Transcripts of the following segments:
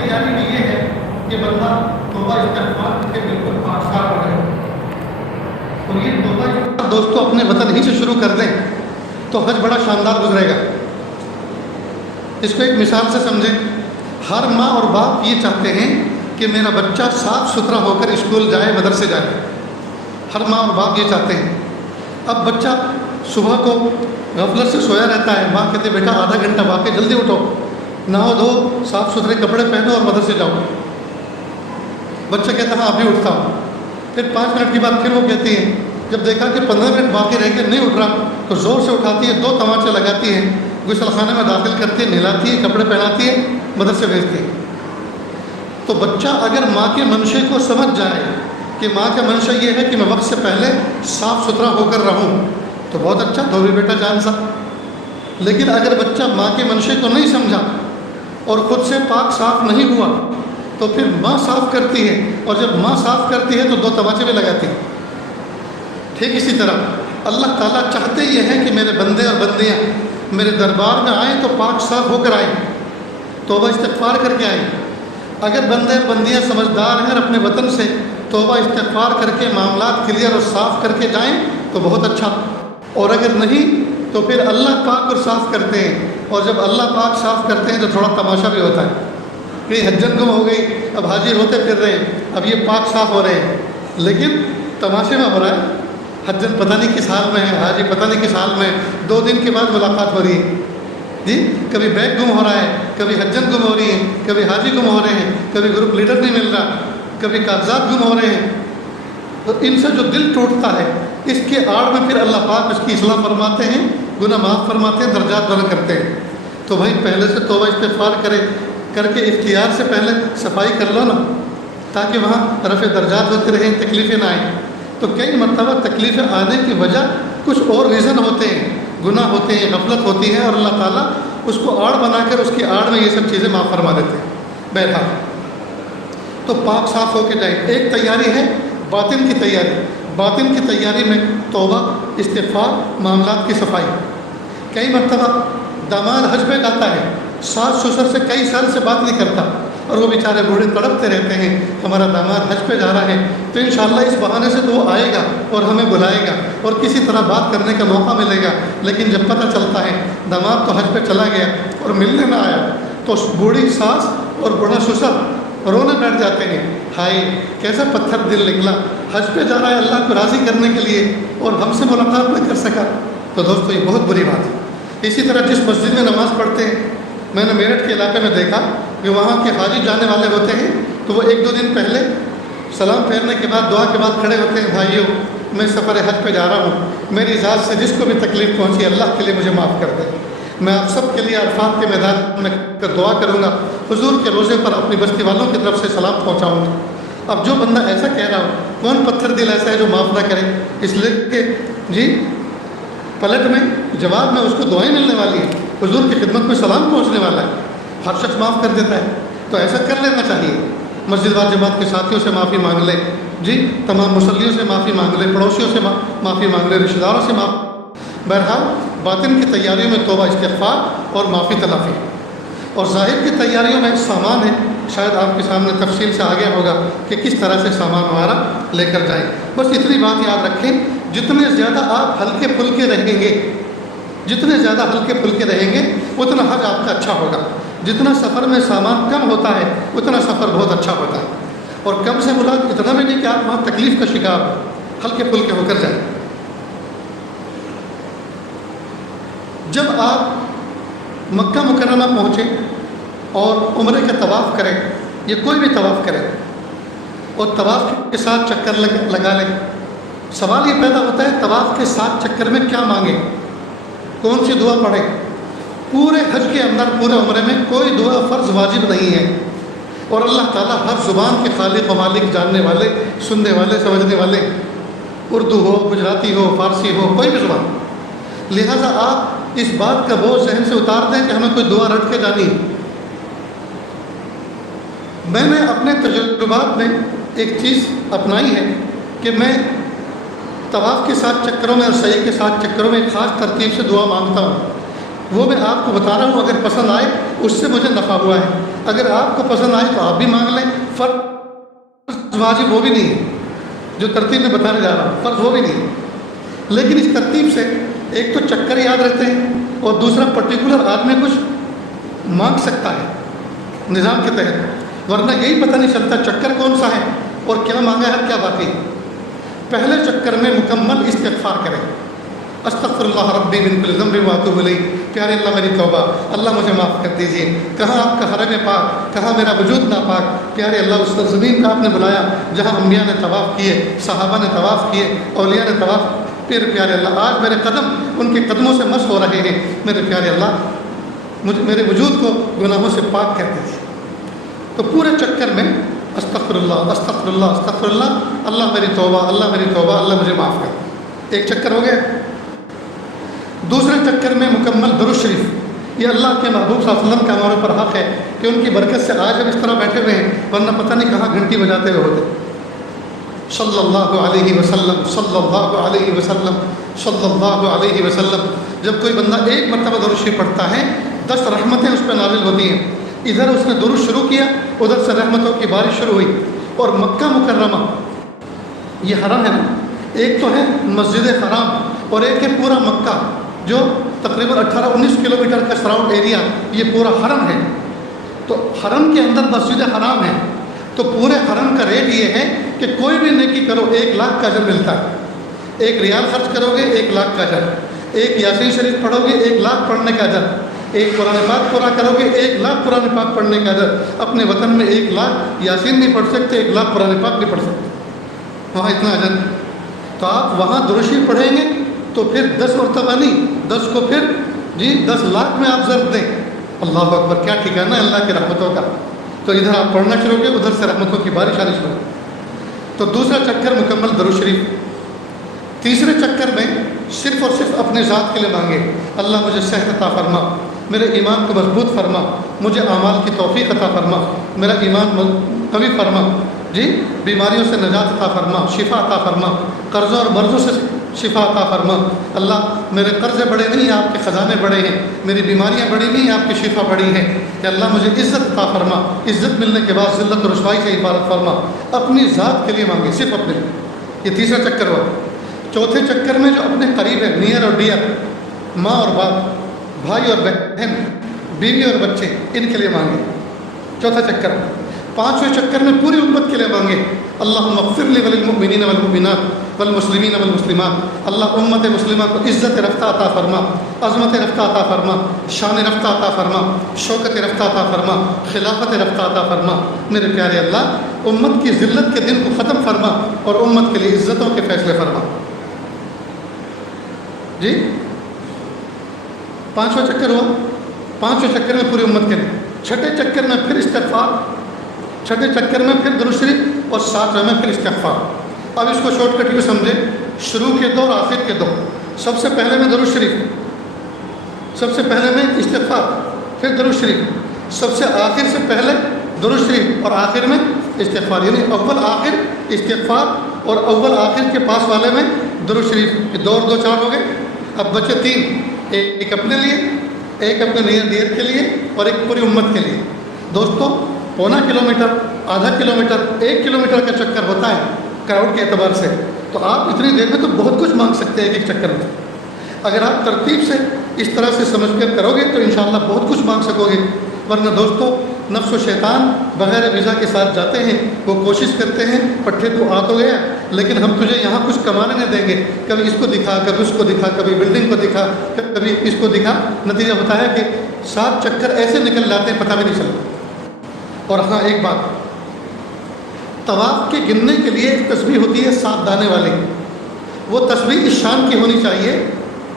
تیاری بھی یہ ہے کہ بندہ توبہ استغفار کے بالکل پاکصاف ہو جائے. اور یہ توبہ دوستوں اپنے وطن ہی سے شروع کر دیں تو حج بڑا شاندار گزرے گا. اس کو ایک مثال سے سمجھیں. ہر ماں اور باپ یہ چاہتے ہیں کہ میرا بچہ صاف ستھرا ہو کر اسکول جائے, مدرسے جائے. ہر ماں اور باپ یہ چاہتے ہیں. اب بچہ صبح کو غفلت سے سویا رہتا ہے, ماں کہتے بیٹا آدھا گھنٹہ واقعی جلدی اٹھو, نہو دھو, صاف ستھرے کپڑے پہنو اور مدرسے جاؤ. بچہ کہتا ہاں ابھی اٹھتا ہوں. پھر 5 منٹ کے بعد پھر وہ کہتی ہے, جب دیکھا کہ 15 منٹ باقی رہ کے نہیں اٹھ رہا تو زور سے اٹھاتی ہے, 2 تماچے لگاتی ہے, غسل خانے میں داخل کرتی ہے, نہلاتی ہے, کپڑے پہناتی ہے, مدرسے بھیجتی ہے. تو بچہ اگر ماں کے منشے کو سمجھ جائے کہ ماں کا منشا یہ ہے کہ میں وقت سے پہلے صاف ستھرا ہو کر رہوں تو بہت اچھا, تو بھی بیٹا جان سا. لیکن اگر بچہ ماں کے منشے کو نہیں سمجھا اور خود سے پاک صاف نہیں ہوا تو پھر ماں صاف کرتی ہے, اور جب ماں صاف کرتی ہے تو 2 تماچے بھی لگاتی ہے. ٹھیک اسی طرح اللہ تعالیٰ چاہتے یہ ہیں کہ میرے بندے اور بندیاں میرے دربار میں آئیں تو پاک صاف ہو کر آئیں, توبہ استغفار کر کے آئیں. اگر بندے اور بندیاں سمجھدار ہیں اور اپنے وطن سے توبہ استغفار کر کے معاملات کلیئر اور صاف کر کے جائیں تو بہت اچھا. اور اگر نہیں تو پھر اللہ پاک اور صاف کرتے ہیں, اور جب اللہ پاک صاف کرتے ہیں تو تھوڑا تماشا بھی ہوتا ہے. کہیں حجن گم ہو گئی, اب حاجی ہوتے پھر رہے ہیں, اب یہ پاک صاف ہو رہے ہیں, لیکن تماشے میں ہو رہا ہے. حجن پتہ نہیں کس حال میں ہے, حاجی پتہ نہیں کس حال میں, 2 دن کے بعد ملاقات ہو رہی ہے. جی کبھی بیگ گم ہو رہا ہے, کبھی حجن گم ہو رہی ہے, کبھی حاجی گم ہو رہے ہیں, کبھی گروپ لیڈر نہیں مل رہا, کبھی کاغذات گم ہو رہے ہیں. تو ان سے جو دل ٹوٹتا ہے اس کے آڑ میں پھر اللہ پاک اس کی اصلاح فرماتے ہیں, گناہ معاف فرماتے ہیں, درجات بلند کرتے ہیں. تو بھائی پہلے سے توبہ استغفار کر کے اختیار سے پہلے صفائی کر لو نا, تاکہ وہاں رفع درجات ہوتے رہیں, تکلیفیں نہ آئیں. تو کئی مرتبہ تکلیفیں آنے کی وجہ کچھ اور ریزن ہوتے ہیں, گناہ ہوتے ہیں, غفلت ہوتی ہے, اور اللہ تعالیٰ اس کو آڑ بنا کر اس کی آڑ میں یہ سب چیزیں معاف فرما دیتے ہیں. بہرحال تو پاک صاف ہو کے جائیں. ایک تیاری ہے باطن کی تیاری. باطن کی تیاری میں توبہ, استغفار, معاملات کی صفائی. کئی مرتبہ داماد حج پہ جاتا ہے, ساس سسر سے کئی سال سے بات نہیں کرتا, اور وہ بیچارے بوڑھے تڑپتے رہتے ہیں ہمارا داماد حج پہ جا رہا ہے, تو انشاءاللہ اس بہانے سے تو وہ آئے گا اور ہمیں بلائے گا اور کسی طرح بات کرنے کا موقع ملے گا. لیکن جب پتہ چلتا ہے داماد تو حج پہ چلا گیا اور ملنے نہ آیا تو بوڑھی ساس اور بوڑھا سسر رونے بیٹھ جاتے ہیں, ہائے کیسا پتھر دل نکلا, حج پہ جا رہا ہے اللہ کو راضی کرنے کے لیے اور ہم سے ملاقات نہ کر سکا. تو دوستو یہ بہت بری بات ہے. اسی طرح جس مسجد میں نماز پڑھتے ہیں, میں نے میرٹھ کے علاقے میں دیکھا کہ وہاں کے حاجی جانے والے ہوتے ہیں تو وہ 1-2 دن پہلے سلام پھیرنے کے بعد دعا کے بعد کھڑے ہوتے ہیں, بھائیو میں سفر حج پہ جا رہا ہوں, میری ذات سے جس کو بھی تکلیف پہنچی اللہ کے لیے مجھے معاف کر دے. میں آپ سب کے لیے عرفات کے میدان میں دعا کروں گا, حضور کے روزے پر اپنی بستی والوں کی طرف سے سلام پہنچاؤں گا. اب جو بندہ ایسا کہہ رہا ہو, کون پتھر دل ایسا ہے جو معاف نہ کرے؟ اس لیے کہ جی پلٹ میں جواب میں اس کو دعائیں ملنے والی ہیں, حضور کی خدمت میں سلام پہنچنے والا ہے, ہر شخص معاف کر دیتا ہے. تو ایسا کر لینا چاہیے. مسجد وال جماعت کے ساتھیوں سے معافی مانگ لے, جی تمام مصلیوں سے معافی مانگ لے, پڑوسیوں سے معافی مانگ لے, رشتہ داروں سے معافی. بہرحال باطن کی تیاریوں میں توبہ, استغفار اور معافی تلافی. اور ظاہر کی تیاریوں میں سامان ہے, شاید آپ کے سامنے تفصیل سے آگے ہوگا کہ کس طرح سے سامان ہمارا لے کر جائیں. بس اتنی بات یاد رکھیں, جتنے زیادہ آپ ہلکے پھلکے رہیں گے, جتنے زیادہ ہلکے پھلکے رہیں گے اتنا حج آپ کا اچھا ہوگا. جتنا سفر میں سامان کم ہوتا ہے اتنا سفر بہت اچھا ہوتا ہے. اور کم سے مراد اتنا بھی نہیں کہ آپ وہاں تکلیف کا شکار ہو, ہلکے پھلکے ہو کر جائیں. جب آپ مکہ مکرمہ پہنچیں اور عمرے کا طواف کریں, یہ کوئی بھی طواف کریں اور طواف کے ساتھ چکر لگا لیں, سوال یہ پیدا ہوتا ہے طواف کے ساتھ چکر میں کیا مانگیں, کون سی دعا پڑھیں. پورے حج کے اندر, پورے عمرے میں کوئی دعا فرض واجب نہیں ہے, اور اللہ تعالیٰ ہر زبان کے خالق و مالک, جاننے والے, سننے والے, سمجھنے والے, اردو ہو, گجراتی ہو, فارسی ہو, کوئی بھی زبان. لہٰذا آپ اس بات کا بوجھ ذہن سے اتار دیں کہ ہمیں کوئی دعا رٹ کے جانی. میں نے اپنے تجربات میں ایک چیز اپنائی ہے کہ میں طواف کے ساتھ چکروں میں اور سعی کے ساتھ چکروں میں ایک خاص ترتیب سے دعا مانگتا ہوں. وہ میں آپ کو بتا رہا ہوں, اگر پسند آئے اس سے مجھے نفع ہوا ہے. اگر آپ کو پسند آئے تو آپ بھی مانگ لیں، فرض واجب وہ بھی نہیں ہے جو ترتیب میں بتانے جا رہا ہوں، فرض وہ بھی نہیں ہے، لیکن اس ترتیب سے ایک تو چکر یاد رہتے ہیں اور دوسرا پرٹیکولر آدمی کچھ مانگ سکتا ہے نظام کے تحت، ورنہ یہی پتہ نہیں چلتا چکر کون سا ہے اور کیا مانگا ہے کیا باقی۔ پہلے چکر میں مکمل استغفار کریں، استغفر اللہ ربی من کل ذنب واتوب الیہ، پیارے اللہ میری توبہ، اللہ مجھے معاف کر دیجیے، کہاں آپ کا حرم پاک، کہاں میرا وجود ناپاک، پیارے اللہ اس زمین کا آپ نے بلایا جہاں انبیاء نے طواف کیے، صحابہ نے طواف کیے، اولیاء نے طواف، پھر پیارے اللہ آج میرے قدم ان کے قدموں سے مس ہو رہے ہیں، میرے پیارے اللہ مجھے میرے وجود کو گناہوں سے پاک کر دیجیے۔ تو پورے چکر میں استغفر اللہ استغفر اللہ استغفر اللہ، اللہ میری توبہ، اللہ میری توبہ، اللہ مجھے معاف کر۔ ایک چکر ہو گیا۔ دوسرے چکر میں مکمل درود شریف، یہ اللہ کے محبوب صلی اللہ علیہ وسلم کا ہمارے اوپر حق ہے کہ ان کی برکت سے آج ہم اس طرح بیٹھے ہوئے ہیں، ورنہ پتہ نہیں کہاں گھنٹی بجاتے ہوئے ہوتے۔ صلی اللہ علیہ وسلم صلی اللہ علیہ وسلم صلی اللہ علیہ وسلم، جب کوئی بندہ ایک مرتبہ درود شریف پڑھتا ہے 10 رحمتیں اس پہ نازل ہوتی ہیں۔ ادھر اس نے درود شروع کیا، ادھر سے رحمتوں کی بارش شروع ہوئی۔ اور مکہ مکرمہ یہ حرم ہے نا، ایک تو ہے مسجد حرام اور ایک ہے پورا مکہ جو تقریباً 18-19 کلومیٹر کا سراؤنڈ ایریا، یہ پورا حرم ہے۔ تو حرم کے اندر مسجد حرام ہے، تو پورے حرم کا ریٹ یہ ہے کہ کوئی بھی نیکی کرو 1 لاکھ کا اجر ملتا ہے۔ 1 ریال خرچ کرو گے 1 لاکھ کا اجر، 1 یاسین شریف پڑھو گے 1 لاکھ پڑھنے کا اجر، 1 قرآن پاک پورا کرو گے 1 لاکھ قرآن پاک پڑھنے کا اجر۔ اپنے وطن میں 1 لاکھ یاسین نہیں پڑھ سکتے، 1 لاکھ قرآن پاک نہیں پڑھ سکتے، وہاں اتنا اجر۔ تو آپ وہاں درود شریف پڑھیں گے تو پھر 10 مرتبہ نہیں، 10 کو پھر 10 لاکھ میں آپ ضرب دیں۔ اللہ اکبر، کیا ٹھکانہ ہے اللہ کی رحمتوں کا۔ تو ادھر آپ پڑھنا شروع کریں، ادھر سے رحمتوں کی بارش آنی شروع۔ تو دوسرا چکر مکمل درود شریف۔ تیسرے چکر میں صرف اور صرف اپنے ذات کے لیے مانگے، اللہ مجھے صحت عطا فرما، میرے ایمان کو مضبوط فرما، مجھے اعمال کی توفیق عطا فرما، میرا ایمان قوی فرما، بیماریوں سے نجات عطا فرما، شفا عطا فرما، قرضوں اور مرضوں سے شفا عطا فرما۔ اللہ میرے قرضے بڑے نہیں، آپ کے خزانے بڑے ہیں، میری بیماریاں بڑی نہیں، آپ کی شفا بڑی ہے۔ کہ اللہ مجھے عزت عطا فرما، عزت ملنے کے بعد ذلت اور رسوائی سے حفاظت فرما۔ اپنی ذات کے لیے مانگے، صرف اپنے لیے۔ یہ تیسرا چکر ہوا۔ چوتھے چکر میں جو اپنے قریب ہے، نیئر اور ڈیئر، ماں اور باپ، بھائی اور بہن، بیوی اور بچے، ان کے لیے مانگے، چوتھا چکر۔ پانچویں چکر میں پوری امت کے لیے مانگے، اللہم اغفر لی وللمؤمنین والمؤمنات والمسلمین والمسلمات، اللہ امت مسلمہ کو عزت رفتہ عطا فرما، عظمت رفتہ عطا فرما، شان رفتہ عطا فرما، شوکت رفتہ عطا فرما، خلافت رفتہ عطا فرما۔ میرے پیارے اللہ امت کی ذلت کے دن کو ختم فرما اور امت کے لیے عزتوں کے فیصلے فرما۔ جی پانچواں چکر ہوا، پانچویں چکر میں پوری امت کے لیے۔ چھٹے چکر میں پھر استغفار، چھٹے چکر میں پھر درود شریف اور ساتویں میں پھر استغفار۔ اب اس کو شارٹ کٹ میں سمجھیں، شروع کے 2 اور آخر کے 2۔ سب سے پہلے میں درود شریف، سب سے پہلے میں استغفار، پھر درود شریف، سب سے آخر سے پہلے درود شریف اور آخر میں استغفار، یعنی اول آخر استغفار اور اول آخر کے پاس والے میں درود شریف۔ یہ 2 اور 2 4 ہو گئے۔ اب بچے 3، ایک اپنے لیے، ایک اپنے نیئر ڈیئر کے لیے اور ایک پوری امت کے لیے۔ دوستو پونا کلومیٹر، آدھا کلومیٹر، 1 کلومیٹر کا چکر ہوتا ہے کراؤڈ کے اعتبار سے، تو آپ اتنی دیر میں تو بہت کچھ مانگ سکتے ہیں ایک چکر میں۔ اگر آپ ترتیب سے اس طرح سے سمجھ کر کرو گے تو انشاءاللہ بہت کچھ مانگ سکو گے، ورنہ دوستو نفس و شیطان بغیر ویزا کے ساتھ جاتے ہیں، وہ کوشش کرتے ہیں پٹھے تو آ تو گیا لیکن ہم تجھے یہاں کچھ کمانے نہیں دیں گے، کبھی اس کو دکھا، کبھی اس کو دکھا، کبھی بلڈنگ کو دکھا، کبھی اس کو دکھا۔ نتیجہ ہوتا ہے کہ 7 چکر ایسے نکل جاتے ہیں پتہ بھی نہیں چلتا۔ اور ہاں ایک بات، طواف کے گننے کے لیے ایک تسبیح ہوتی ہے 7 دانے والی، وہ تسبیح اس شان کی ہونی چاہیے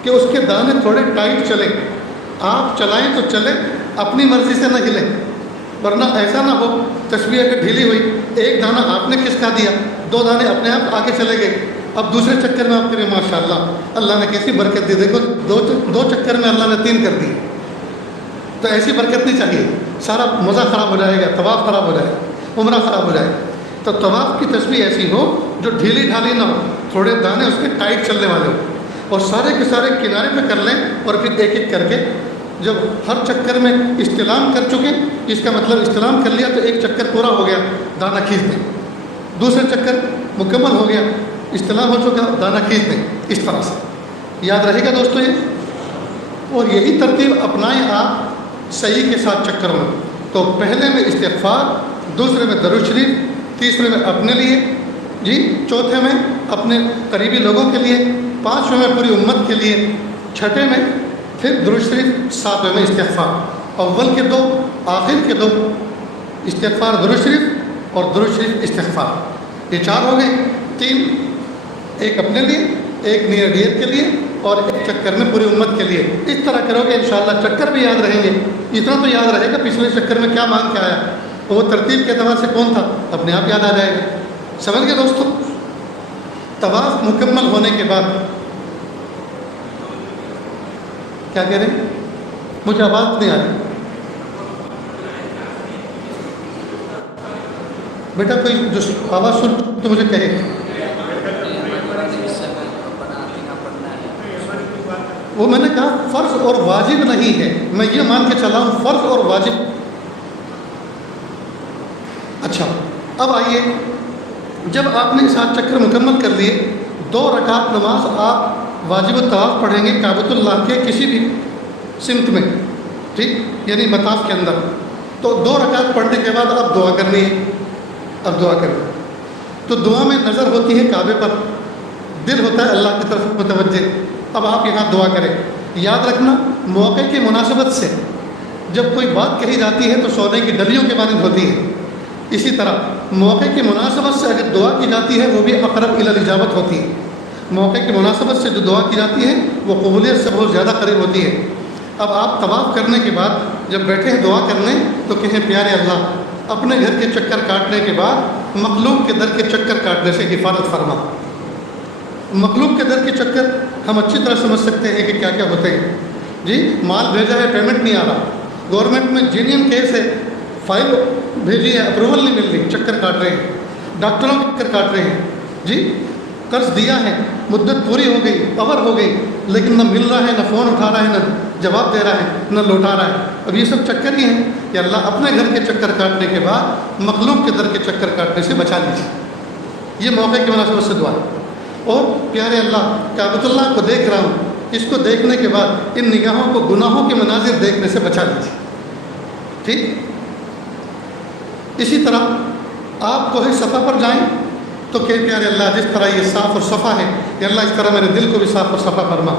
کہ اس کے دانے تھوڑے ٹائٹ چلیں، آپ چلائیں تو چلیں، اپنی مرضی سے نہ ہلیں، ورنہ ایسا نہ ہو تسبیح اگر ڈھیلی ہوئی، ایک دانہ آپ نے کھسکا دیا، 2 دانے اپنے آپ آگے چلے گئے، اب دوسرے چکر میں آپ کریں ماشاءاللہ اللہ نے کیسی برکت دی، دیکھو 2 چکر میں اللہ نے 3 کر دی، تو ایسی برکت نہیں چاہیے، سارا مزہ خراب ہو جائے گا، طواف خراب ہو جائے گا، عمرہ خراب ہو جائے گا۔ تو طواف کی تسبیح ایسی ہو جو ڈھیلی ڈھالی نہ ہو، تھوڑے دانے اس کے ٹائٹ چلنے والے ہو، اور سارے کے سارے کنارے پہ کر لیں اور پھر ایک ایک کر کے جب ہر چکر میں استلام کر چکے، اس کا مطلب استلام کر لیا تو ایک چکر پورا ہو گیا، دانہ کھینچ دیں، دوسرا چکر مکمل ہو گیا، استلام ہو چکا، دانہ کھینچ دیں، اس طرح سے یاد رہے گا دوستو یہ۔ اور یہی ترتیب اپنائیں آپ صحیح کے ساتھ چکروں میں۔ تو پہلے میں استغفار، دوسرے میں درود شریف، تیسرے میں اپنے لیے جی، چوتھے میں اپنے قریبی لوگوں کے لیے، پانچویں میں پوری امت کے لیے، چھٹے میں پھر درود شریف، ساتویں میں استغفار۔ اول کے دو، آخر کے دو، استغفار درود شریف اور درود شریف استغفار، یہ چار ہو گئے۔ تین ایک اپنے لیے، ایک نیئر ڈیئر کے لیے، اور ایک چکر میں پوری امت کے لیے۔ اس طرح کرو گے انشاءاللہ چکر بھی یاد رہیں گے۔ اتنا تو یاد رہے گا پچھلے چکر میں کیا مانگ کے آیا، وہ ترتیب کے اعتبار سے کون تھا، اپنے آپ یاد آ جائے گا۔ سمجھ گئے دوستو؟ طواف مکمل ہونے کے بعد کیا کہہ رہے ہیں؟ مجھے آواز نہیں آ رہی بیٹا، کوئی جو آواز سن تو مجھے کہے۔ وہ میں نے کہا فرض اور واجب نہیں ہے، میں یہ مان کے چلا ہوں فرض اور واجب۔ اچھا، اب آئیے، جب آپ نے 7 چکر مکمل کر لیے، 2 رکعت نماز آپ واجب الطواف پڑھیں گے کعبۃ اللہ کے کسی بھی سمت میں، ٹھیک، یعنی مطاف کے اندر۔ تو 2 رکعت پڑھنے کے بعد اب دعا کرنی ہے، اب دعا کریں۔ تو دعا میں نظر ہوتی ہے کعبے پر، دل ہوتا ہے اللہ کی طرف متوجہ۔ اب آپ یہاں دعا کریں۔ یاد رکھنا موقع کی مناسبت سے جب کوئی بات کہی جاتی ہے تو سونے کی ڈلیوں کے مانند ہوتی ہے، اسی طرح موقع کی مناسبت سے اگر دعا کی جاتی ہے وہ بھی اقرب الی الاجابت ہوتی ہے۔ موقع کی مناسبت سے جو دعا کی جاتی ہے وہ قبولیت سے بہت زیادہ قریب ہوتی ہے۔ اب آپ طواف کرنے کے بعد جب بیٹھے ہیں دعا کرنے تو کہیں پیارے اللہ اپنے گھر کے چکر کاٹنے کے بعد مخلوق کے در کے چکر کاٹنے سے حفاظت فرما۔ مخلوق کے در کے چکر ہم اچھی طرح سمجھ سکتے ہیں کہ کیا کیا ہوتے ہیں جی۔ مال بھیجا ہے، پیمنٹ نہیں آ رہا، گورنمنٹ میں جینین کیس ہے، فائل بھیجی ہے، اپروول نہیں مل رہی، چکر کاٹ رہے ہیں، ڈاکٹروں کے چکر کاٹ رہے ہیں جی۔ قرض دیا ہے، مدت پوری ہو گئی، کور ہو گئی، لیکن نہ مل رہا ہے، نہ فون اٹھا رہا ہے، نہ جواب دے رہا ہے، نہ لوٹا رہا ہے۔ اب یہ سب چکر ہی ہیں کہ اللہ اپنے گھر کے چکر کاٹنے کے بعد مخلوق کے در کے چکر کاٹنے سے بچا لیجیے۔ یہ موقع کی مناسبت سے دعا ہے۔ اور پیارے اللہ کعبۃ اللہ کو دیکھ رہا ہوں، اس کو دیکھنے کے بعد ان نگاہوں کو گناہوں کے مناظر دیکھنے سے بچا لیجیے، ٹھیک۔ اسی طرح آپ کوہ صفا پر جائیں تو کہ پیارے اللہ جس طرح یہ صاف اور صفا ہے کہ اللہ اس طرح میرے دل کو بھی صاف اور صفا فرما۔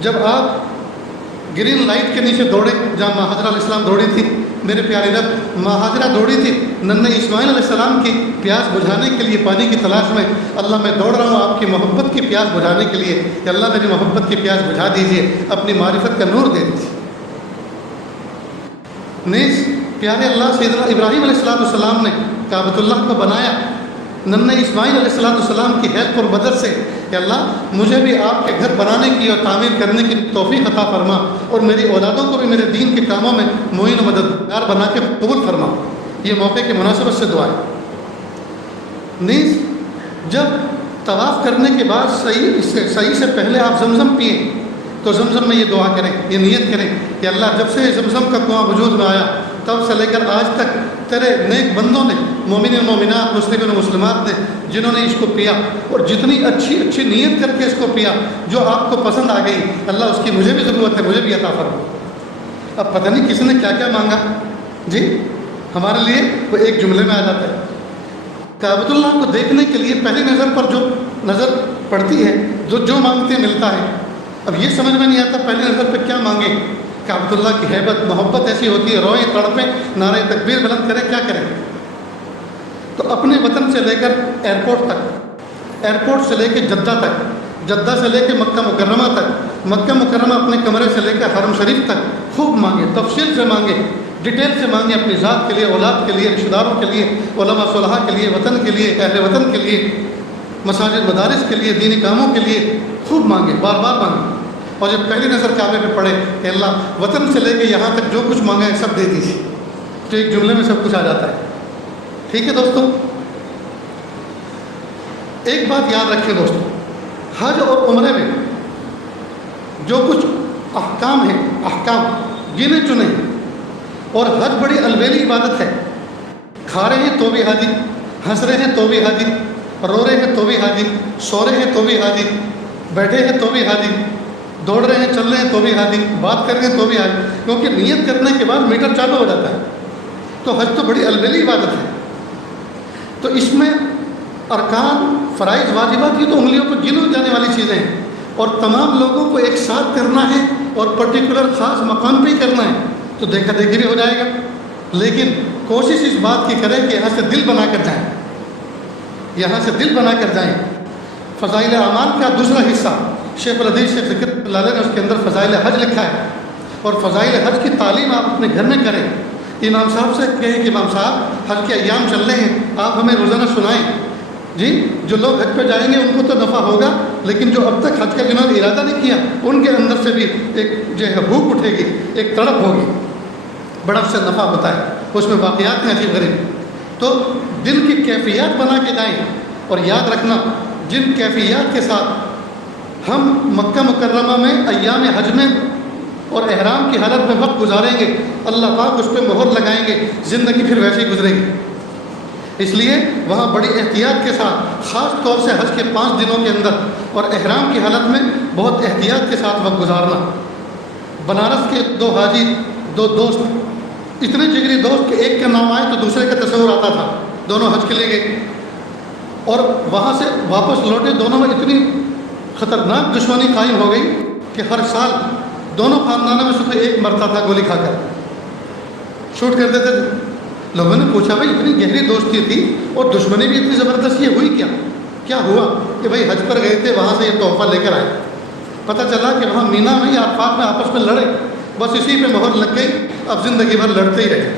جب آپ گرین لائٹ کے نیچے دوڑے جہاں ماں حاجرہ علیہ السلام دوڑی تھی، میرے پیارے رب ماں حاجرہ دوڑی تھی ننھے اسماعیل علیہ السلام کی پیاس بجھانے کے لیے پانی کی تلاش میں، اللہ میں دوڑ رہا ہوں آپ کی محبت کی پیاس بجھانے کے لیے کہ اللہ میری محبت کی پیاس بجھا دیجیے، اپنی معرفت کا نور دے دیجیے۔ نیز پیارے اللہ سیدنا ابراہیم علیہ السلام نے کعبۃ اللہ کو بنایا ننھے اسماعیل علیہ السلام کی ہیلپ اور مدد سے کہ اللہ مجھے بھی آپ کے گھر بنانے کی اور تعمیر کرنے کی توفیق عطا فرما، اور میری اولادوں کو بھی میرے دین کے کاموں میں معین و مددگار بنا کے قبول فرما۔ یہ موقع کی مناسبت سے دعا ہے۔ نیز جب طواف کرنے کے بعد صحیح سے پہلے آپ زمزم پئیں تو زمزم میں یہ دعا کریں، یہ نیت کریں کہ اللہ جب سے زمزم کا کنواں وجود میں آیا تب سے لے کر آج تک تیرے نیک بندوں نے، مومن و مومنات، مسلمین و مسلمات نے جنہوں نے اس کو پیا اور جتنی اچھی نیت کر کے اس کو پیا جو آپ کو پسند آ گئی، اللہ اس کی مجھے بھی ضرورت ہے، مجھے بھی عطا فرما۔ اب پتہ نہیں کس نے کیا کیا مانگا جی، ہمارے لیے وہ ایک جملے میں آ جاتا ہے۔ کعبۃ اللہ کو دیکھنے کے لیے پہلی نظر پر جو نظر پڑتی ہے، جو مانگتے ملتا ہے۔ اب یہ سمجھ میں نہیں آتا پہلی نظر پہ کیا مانگیں۔ کعبۃ اللہ کی ہیبت، محبت ایسی ہوتی ہے، روئیں تڑپیں، نعرہ تکبیر بلند کریں، کیا کریں۔ تو اپنے وطن سے لے کر ایئرپورٹ تک، ایئرپورٹ سے لے کے جدہ تک، جدہ سے لے کے مکہ مکرمہ تک، مکہ مکرمہ اپنے کمرے سے لے کر حرم شریف تک خوب مانگے، تفصیل سے مانگے، ڈیٹیل سے مانگے، اپنی ذات کے لیے، اولاد کے لیے، رشتہ داروں کے لیے، علماء صلحاء کے لیے، وطن کے لیے، اہل وطن کے لیے، مساجد مدارس کے لیے، دینی کاموں کے لیے خوب مانگے، بار بار مانگے۔ اور جب پہلی نظر کعبے پہ پڑے کہ اللہ وطن سے لے کے یہاں تک جو کچھ مانگا ہے سب دے دیجیے، تو ایک جملے میں سب کچھ آ جاتا ہے۔ ٹھیک ہے دوستو، ایک بات یاد رکھیں دوستو، حج اور عمرے میں جو کچھ احکام ہیں، احکام گنے چنے، اور حج بڑی البیلی عبادت ہے۔ کھا رہے ہیں تو بھی حاجی، ہنس رہے ہیں تو بھی حاجی، رو رہے ہیں تو بھی حاجی، سو رہے ہیں تو بھی حاجی، بیٹھے ہیں تو بھی حاجی، دوڑ رہے ہیں چل رہے ہیں تو بھی حاجی، بات کر رہے ہیں تو بھی حاجی، کیونکہ نیت کرنے کے بعد میٹر چالو ہو جاتا ہے۔ تو حج تو بڑی البیلی عبادت ہے۔ تو اس میں ارکان، فرائض، واجبات، یہ تو انگلیوں کو گنے جانے والی چیزیں ہیں، اور تمام لوگوں کو ایک ساتھ کرنا ہے اور پرٹیکولر خاص مقام پہ ہی کرنا ہے تو دیکھا دیکھی بھی ہو جائے گا۔ لیکن کوشش اس بات کی کریں کہ یہاں سے دل بنا کر جائیں، یہاں سے دل بنا کر جائیں۔ فضائل اعمال کا دوسرا حصہ شیخ الحدیث شیخ ذکر اللہ علیہ نے اس کے اندر فضائل حج لکھا ہے، اور فضائل حج کی تعلیم آپ اپنے گھر میں کریں۔ امام صاحب سے کہیں کہ امام صاحب حج کے ایام چل رہے ہیں، آپ ہمیں روزانہ سنائیں۔ جی، جو لوگ حج پہ جائیں گے ان کو تو نفع ہوگا، لیکن جو اب تک حج کا جنہوں نے ارادہ نہیں کیا ان کے اندر سے بھی ایک جو ہے بھوک اٹھے گی، ایک تڑپ ہوگی، بڑا اس سے نفع ہوتا ہے، اس میں واقعات ہیں عجیب غریب۔ تو دل کی کیفیات بنا کے جائیں، اور یاد رکھنا جن کیفیات کے ساتھ ہم مکہ مکرمہ میں ایام حج میں اور احرام کی حالت میں وقت گزاریں گے، اللہ پاک اس پہ مہر لگائیں گے، زندگی پھر ویسے ہی گزرے گی۔ اس لیے وہاں بڑی احتیاط کے ساتھ، خاص طور سے حج کے 5 دنوں کے اندر اور احرام کی حالت میں بہت احتیاط کے ساتھ وقت گزارنا۔ بنارس کے 2 حاجی، 2 دوست، اتنے جگری دوست کہ ایک کا نام آئے تو دوسرے کا تصور آتا تھا، دونوں حج کے لیے گئے، اور وہاں سے واپس لوٹے، دونوں میں اتنی خطرناک دشمنی قائم ہو گئی کہ ہر سال دونوں خاندانوں میں سے کوئی ایک مرتا تھا گولی کھا کر، شوٹ کر دیتے تھے۔ لوگوں نے پوچھا بھائی اتنی گہری دوستی تھی اور دشمنی بھی اتنی زبردست، یہ ہوئی کیا ہوا؟ کہ بھائی حج پر گئے تھے، وہاں سے یہ تحفہ لے کر آئے، پتہ چلا کہ وہاں مینا میں عرفات میں آپس میں لڑے، بس اسی پہ مہر لگ گئی، اب زندگی بھر لڑتے ہی رہے۔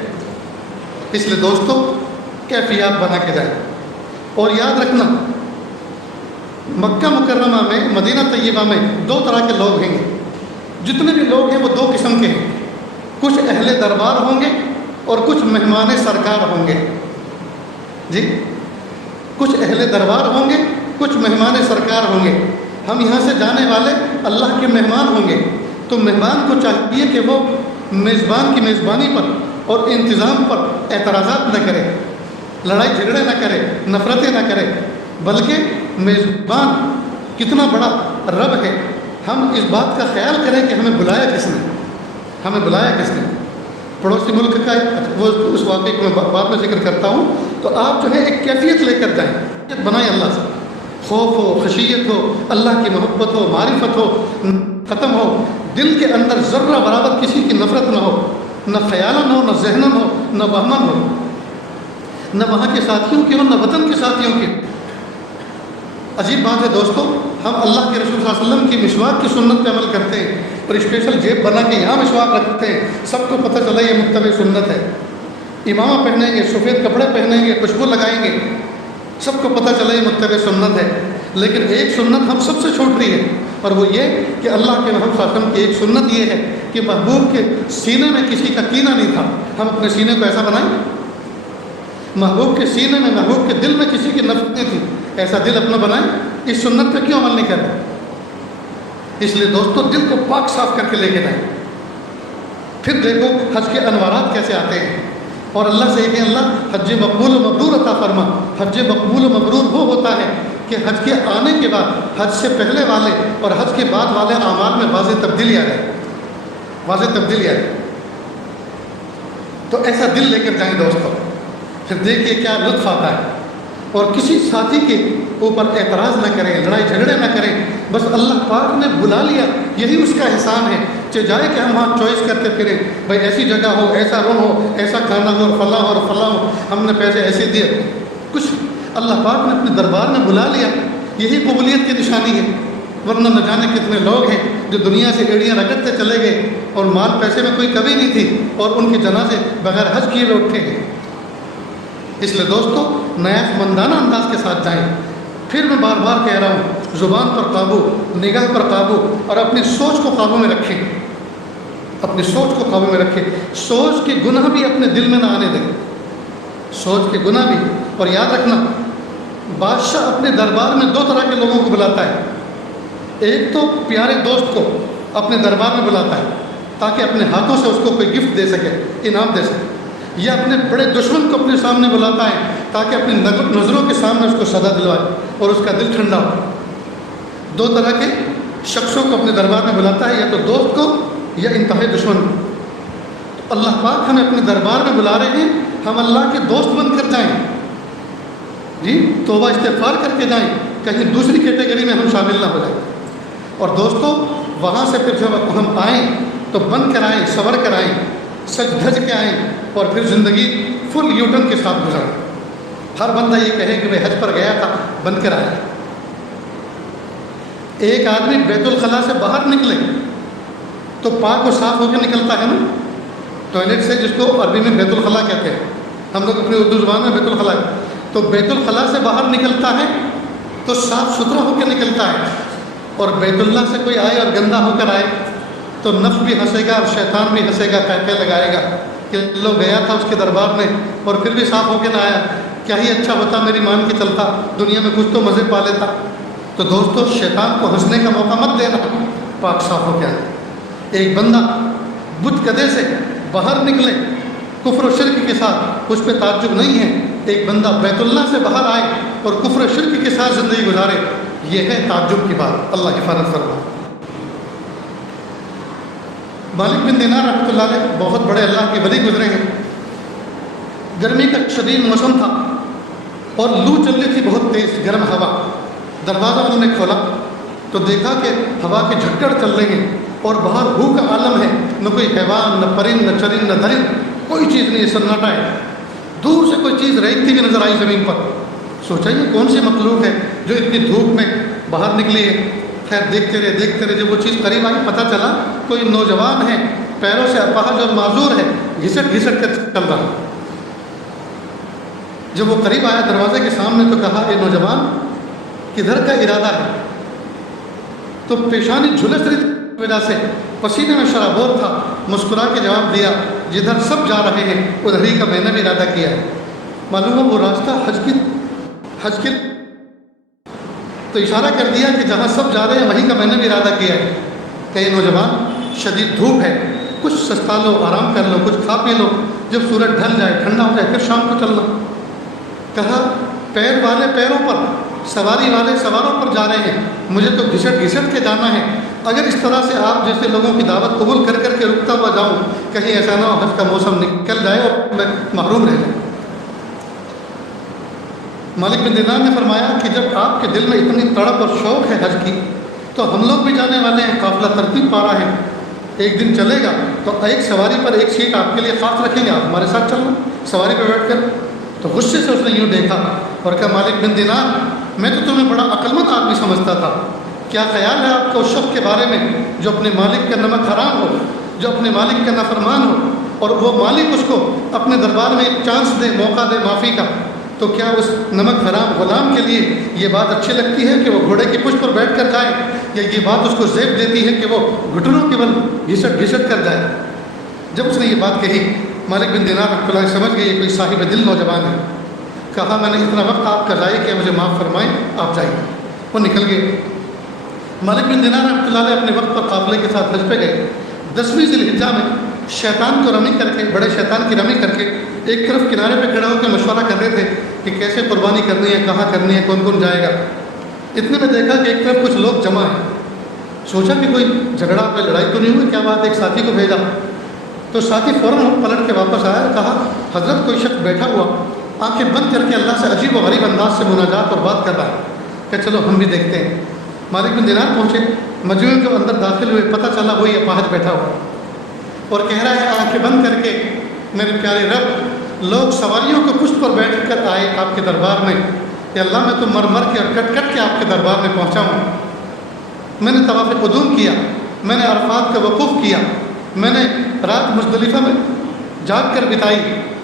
اس لیے دوستوں کیفیات بنا کے جائیں، اور یاد رکھنا مکہ مکرمہ میں، مدینہ طیبہ میں 2 طرح کے لوگ ہیں، جتنے بھی لوگ ہیں وہ 2 قسم کے ہیں، کچھ اہل دربار ہوں گے اور کچھ مہمان سرکار ہوں گے۔ جی، کچھ اہل دربار ہوں گے، کچھ مہمان سرکار ہوں گے۔ ہم یہاں سے جانے والے اللہ کے مہمان ہوں گے، تو مہمان کو چاہیے کہ وہ میزبان کی میزبانی پر اور انتظام پر اعتراضات نہ کرے، لڑائی جھگڑے نہ کرے، نفرتیں نہ کرے، بلکہ میزبان کتنا بڑا رب ہے، ہم اس بات کا خیال کریں کہ ہمیں بلایا کس نے، ہمیں بلایا کس نے۔ پڑوسی ملک کا وہ اس واقعے کو میں بعد میں ذکر کرتا ہوں۔ تو آپ جو ہے ایک کیفیت لے کر جائیں، کیفیت بنائیں اللہ سے، خوف ہو، خشیت ہو، اللہ کی محبت ہو، معرفت ہو، ختم ہو، دل کے اندر ذرہ برابر کسی کی نفرت نہ ہو، نہ خیالن ہو، نہ ذہنن ہو، نہ وہمن ہو، نہ وہاں کے ساتھیوں کی ہو، نہ وطن کے ساتھیوں کی۔ عجیب بات ہے دوستو، ہم اللہ کے رسول صلی اللہ علیہ وسلم کی مسواک کی سنت پہ عمل کرتے ہیں، اور اسپیشل جیب بنا کے یہاں مسواک رکھتے ہیں، سب کو پتہ چلا یہ متبع سنت ہے۔ امامہ پہنیں گے، سفید کپڑے پہنیں گے، خوشبو لگائیں گے، سب کو پتہ چلا یہ متبع سنت ہے۔ لیکن ایک سنت ہم سب سے چھوٹ رہی ہے، اور وہ یہ کہ اللہ کے محبوب صلی اللہ علیہ وسلم کی ایک سنت یہ ہے کہ محبوب کے سینے میں کسی کا کینہ نہیں تھا، ہم اپنے سینے کو ایسا بنائیں۔ محبوب کے سینے میں، محبوب کے دل میں کسی کی نفرت نہیں تھی، ایسا دل اپنا بنائیں۔ اس سنت پہ کیوں عمل نہیں کر رہے؟ اس لیے دوستو دل کو پاک صاف کر کے لے کے جائیں۔ پھر دیکھو حج کے انوارات کیسے آتے ہیں، اور اللہ سے کہ اللہ حج مقبول و مبرور عطا فرما۔ حج مقبول و مبرور وہ ہوتا ہے کہ حج کے آنے کے بعد حج سے پہلے والے اور حج کے بعد والے اعمال میں واضح تبدیلی آ جائے، واضح تبدیلی آ جائے۔ تو ایسا دل لے کر جائیں دوستو، پھر دیکھیے کیا لطف آتا ہے۔ اور کسی ساتھی کے اوپر اعتراض نہ کریں، لڑائی جھگڑے نہ کریں، بس اللہ پاک نے بلا لیا، یہی اس کا احسان ہے۔ جائے کہ ہم وہاں چوائس کرتے پھریں، بھائی ایسی جگہ ہو، ایسا روم ہو، ایسا کھانا ہو، اور فلاں ہو، ہم نے پیسے ایسے دیے، کچھ اللہ پاک نے اپنے دربار میں بلا لیا، یہی قبولیت کی نشانی ہے۔ ورنہ نہ جانے کتنے لوگ ہیں جو دنیا سے ایڑیاں رگڑتے چلے گئے، اور مال پیسے میں کوئی کمی نہیں تھی، اور ان کے جنازے بغیر حج کیے ہوئے اٹھے گئے۔ اس لیے دوستو نیاز مندانہ انداز کے ساتھ جائیں۔ پھر میں بار بار کہہ رہا ہوں، زبان پر قابو، نگاہ پر قابو، اور اپنی سوچ کو قابو میں رکھیں، اپنی سوچ کو قابو میں رکھیں۔ سوچ کے گناہ بھی اپنے دل میں نہ آنے دیں، سوچ کے گناہ بھی۔ اور یاد رکھنا بادشاہ اپنے دربار میں 2 طرح کے لوگوں کو بلاتا ہے، ایک تو پیارے دوست کو اپنے دربار میں بلاتا ہے، تاکہ اپنے ہاتھوں سے اس کو کوئی گفٹ دے سکے، انعام دے سکے، یا اپنے بڑے دشمن کو اپنے سامنے بلاتا ہے تاکہ اپنی نظروں کے سامنے اس کو سزا دلوائے اور اس کا دل ٹھنڈا ہو۔ دو طرح کے شخصوں کو اپنے دربار میں بلاتا ہے، یا تو دوست کو یا انتہائی دشمن کو۔ تو اللہ پاک ہمیں اپنے دربار میں بلا رہے ہیں، ہم اللہ کے دوست بن کر جائیں، جی توبہ استغفار کر کے جائیں، کہیں دوسری کیٹیگری میں ہم شامل نہ ہو جائیں۔ اور دوستو وہاں سے پھر جب ہم آئیں تو بن کر آئیں، صبر کر آئیں، سج دھج کے آئیں، اور پھر زندگی فل یوٹرن کے ساتھ گزاریں۔ ہر بندہ یہ کہے کہ میں حج پر گیا تھا، بن کر آیا۔ ایک آدمی بیت الخلاء سے باہر نکلے تو پاک و صاف ہو کے نکلتا ہے نا، ٹوائلٹ سے، جس کو عربی میں بیت الخلاء کہتے ہیں، ہم لوگ اپنی اردو زبان میں بیت الخلاء، تو بیت الخلاء سے باہر نکلتا ہے تو صاف ستھرا ہو کے نکلتا ہے۔ اور بیت اللہ سے کوئی آئے اور گندا ہو کر آئے تو نفس بھی ہنسے گا اور شیطان بھی ہنسے گا، کہتے لگائے گا کہ لو گیا تھا اس کے دربار میں اور پھر بھی صاف ہو کے نہ آیا، کیا ہی اچھا ہوتا میری مان کے چلتا، دنیا میں کچھ تو مزے پا لیتا۔ تو دوستو شیطان کو ہنسنے کا موقع مت دینا، پاک صاف ہو کے آئے۔ ایک بندہ بت گدے سے باہر نکلے کفر و شرک کے ساتھ، اس پہ تعجب نہیں ہے۔ ایک بندہ بیت اللہ سے باہر آئے اور کفر و شرک کے ساتھ زندگی گزارے، یہ ہے تعجب کی بات۔ اللہ حفاظت فرمائے۔ مالک بن دینار رحمۃ اللہ علیہ بہت بڑے اللہ کے ولی گزرے ہیں۔ گرمی کا شدید موسم تھا اور لو چل رہی تھی بہت تیز، گرم ہوا۔ دروازہ انہوں نے کھولا تو دیکھا کہ ہوا کے جھکڑ چل رہے ہیں اور باہر ہو کا عالم ہے، نہ کوئی حیوان، نہ پرند، نہ چرند، نہ درند، کوئی چیز نہیں، سناٹا ہے۔ دور سے کوئی چیز رہتی ہوئی نظر آئی زمین پر۔ سوچا یہ کون سی مخلوق ہے جو اتنی دھوپ میں باہر نکلی ہے۔ خیر دیکھتے رہے جب وہ چیز قریب آئی پتہ چلا کوئی نوجوان ہے، پیروں سے اپاہج اور معذور ہے، گھسٹ کر چل رہا۔ جب وہ قریب آیا دروازے کے سامنے تو کہا اے نوجوان کدھر کا ارادہ ہے؟ تو پیشانی جھلس رہی تھی وجہ سے پسینے میں شرابور تھا، مسکرا کے جواب دیا جدھر سب جا رہے ہیں ادھر ہی کا میں نے بھی ارادہ کیا ہے۔ معلوم ہے وہ راستہ حج کی تو اشارہ کر دیا کہ جہاں سب جا رہے ہیں وہیں کا میں نے بھی ارادہ کیا ہے۔ کہ یہ نوجوان شدید دھوپ ہے، کچھ سستا لو، آرام کر لو، کچھ کھا پی لو، جب سورج ڈھل جائے ٹھنڈا ہو جائے پھر شام کو چلنا۔ کہا پیر والے پیروں پر، سواری والے سواروں پر جا رہے ہیں، مجھے تو گھسٹ کے جانا ہے۔ اگر اس طرح سے آپ جیسے لوگوں کی دعوت قبول کر کے رکتا ہوا جاؤں، کہیں ایسا نہ ہو حج کا موسم نکل جائے اور میں محروم رہ جاؤں۔ مالک بن دینار نے فرمایا کہ جب آپ کے دل میں اتنی تڑپ اور شوق ہے حج کی تو ہم لوگ بھی جانے والے ہیں، قافلہ ترتیب پا رہا ہے، ایک دن چلے گا تو ایک سواری پر ایک سیٹ آپ کے لیے خاص رکھیں گے، آپ ہمارے ساتھ چلنا سواری پہ بیٹھ کر۔ تو غصے سے اس نے یوں دیکھا اور کہا مالک بن دینار میں تو تمہیں بڑا عقلمند آدمی سمجھتا تھا، کیا خیال ہے آپ کو اس شخص کے بارے میں جو اپنے مالک کا نمک حرام ہو، جو اپنے مالک کا نافرمان ہو، اور وہ مالک اس کو اپنے دربار میں ایک چانس دے، موقع دے معافی کا، تو کیا اس نمک حرام غلام کے لیے یہ بات اچھی لگتی ہے کہ وہ گھوڑے کی پشت پر بیٹھ کر جائے، یا یہ بات اس کو زیب دیتی ہے کہ وہ گھٹنوں کے بل گھسٹ کر جائے؟ جب اس نے یہ بات کہی مالک بن دینار رحمۃ اللہ سمجھ گئے یہ کوئی صاحب دل نوجوان ہے۔ کہا میں نے اتنا وقت آپ کا ضائع کیا، مجھے معاف فرمائیں، آپ جائیں۔ وہ نکل گئے۔ مالک بن دینار رحمۃ اللہ علیہ اپنے وقت پر قافلے کے ساتھ حج پہ گئے۔ 10ویں ذی الحجہ میں شیطان کو رمی کر کے، بڑے شیطان کی رمی کر کے ایک طرف کنارے پہ کھڑے ہو کے مشورہ کر رہے تھے کہ کیسے قربانی کرنی ہے، کہاں کرنی ہے، کون کون جائے گا۔ اتنے میں دیکھا کہ ایک طرف کچھ لوگ جمع ہیں۔ سوچا کہ کوئی جھگڑا پہ لڑائی تو نہیں ہوئی، کیا بات، ایک ساتھی کو بھیجا تو ساتھی فوراً پلٹ کے واپس آیا، کہا حضرت کوئی شخص بیٹھا ہوا آنکھیں بند کر کے اللہ سے عجیب و غریب انداز سے مناجات اور بات کر رہا ہے، کہ چلو ہم بھی دیکھتے ہیں۔ مالک بن دینار پہنچے، مجمع کے اندر داخل ہوئے، پتہ چلا وہی اپاہج بیٹھا ہوا اور کہہ رہا ہے آنکھیں بند کر کے میرے پیارے رب، لوگ سواریوں کو پشت پر بیٹھ کر آئے آپ کے دربار میں، کہ اللہ میں تو مر مر کے اور کٹ کے آپ کے دربار میں پہنچا ہوں۔ میں نے طواف قدوم کیا، میں نے عرفات کا وقوف کیا، میں نے رات مزدلفہ میں جاگ کر بتائی،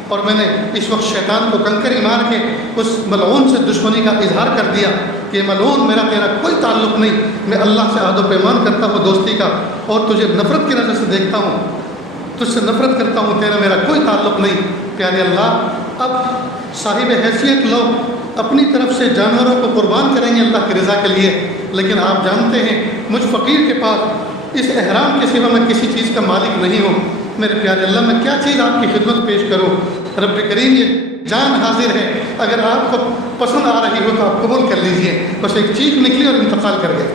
اور میں نے اس وقت شیطان کو کنکری مار کے اس ملعون سے دشمنی کا اظہار کر دیا کہ ملعون میرا تیرا کوئی تعلق نہیں، میں اللہ سے عہد و پیمان کرتا ہوں دوستی کا، اور تجھے نفرت کی نظر سے دیکھتا ہوں، تجھ سے نفرت کرتا ہوں، تیرا میرا کوئی تعلق نہیں۔ پیارے اللہ اب صاحب حیثیت لوگ اپنی طرف سے جانوروں کو قربان کریں گے اللہ کی رضا کے لیے، لیکن آپ جانتے ہیں مجھ فقیر کے پاس اس احرام کے سوا میں کسی چیز کا مالک نہیں ہوں، میرے پیارے اللہ میں کیا چیز آپ کی خدمت پیش کروں؟ رب کریم یہ جان حاضر ہے، اگر آپ کو پسند آ رہی ہو تو آپ قبول کر لیجئے۔ بس ایک چیخ نکلی اور انتقال کر گئے۔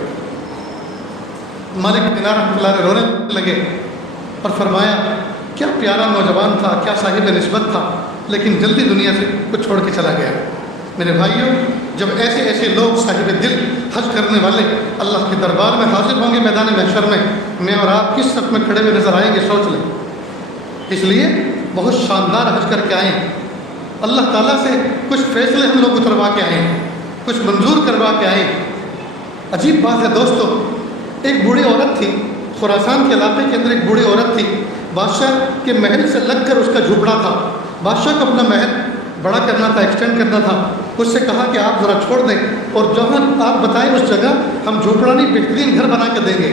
مالک دینار رحمۃ اللہ علیہ رونے لگے اور فرمایا کیا پیارا نوجوان تھا، کیا صاحب نسبت تھا، لیکن جلدی دنیا سے کو چھوڑ کے چلا گیا۔ میرے بھائیوں، جب ایسے ایسے لوگ صاحب دل حج کرنے والے اللہ کے دربار میں حاضر ہوں گے میدان محشر میں اور آپ کس صف میں کھڑے ہوئے نظر آئیں گے، سوچ لیں۔ اس لیے بہت شاندار حج کر کے آئیں، اللہ تعالیٰ سے کچھ فیصلے ہم لوگ اتروا کے آئیں، کچھ منظور کروا کے آئیں۔ عجیب بات ہے دوستو، ایک بوڑھی عورت تھی، خراسان کے علاقے کے اندر ایک بوڑھی عورت تھی، بادشاہ کے محل سے لگ کر اس کا جھوپڑا تھا۔ بادشاہ کو اپنا محل بڑا کرنا تھا، ایکسٹینڈ کرنا تھا۔ اس سے کہا کہ آپ ذرا چھوڑ دیں اور جہاں آپ بتائیں اس جگہ ہم جھوپڑا نہیں بہترین گھر بنا کے دیں گے۔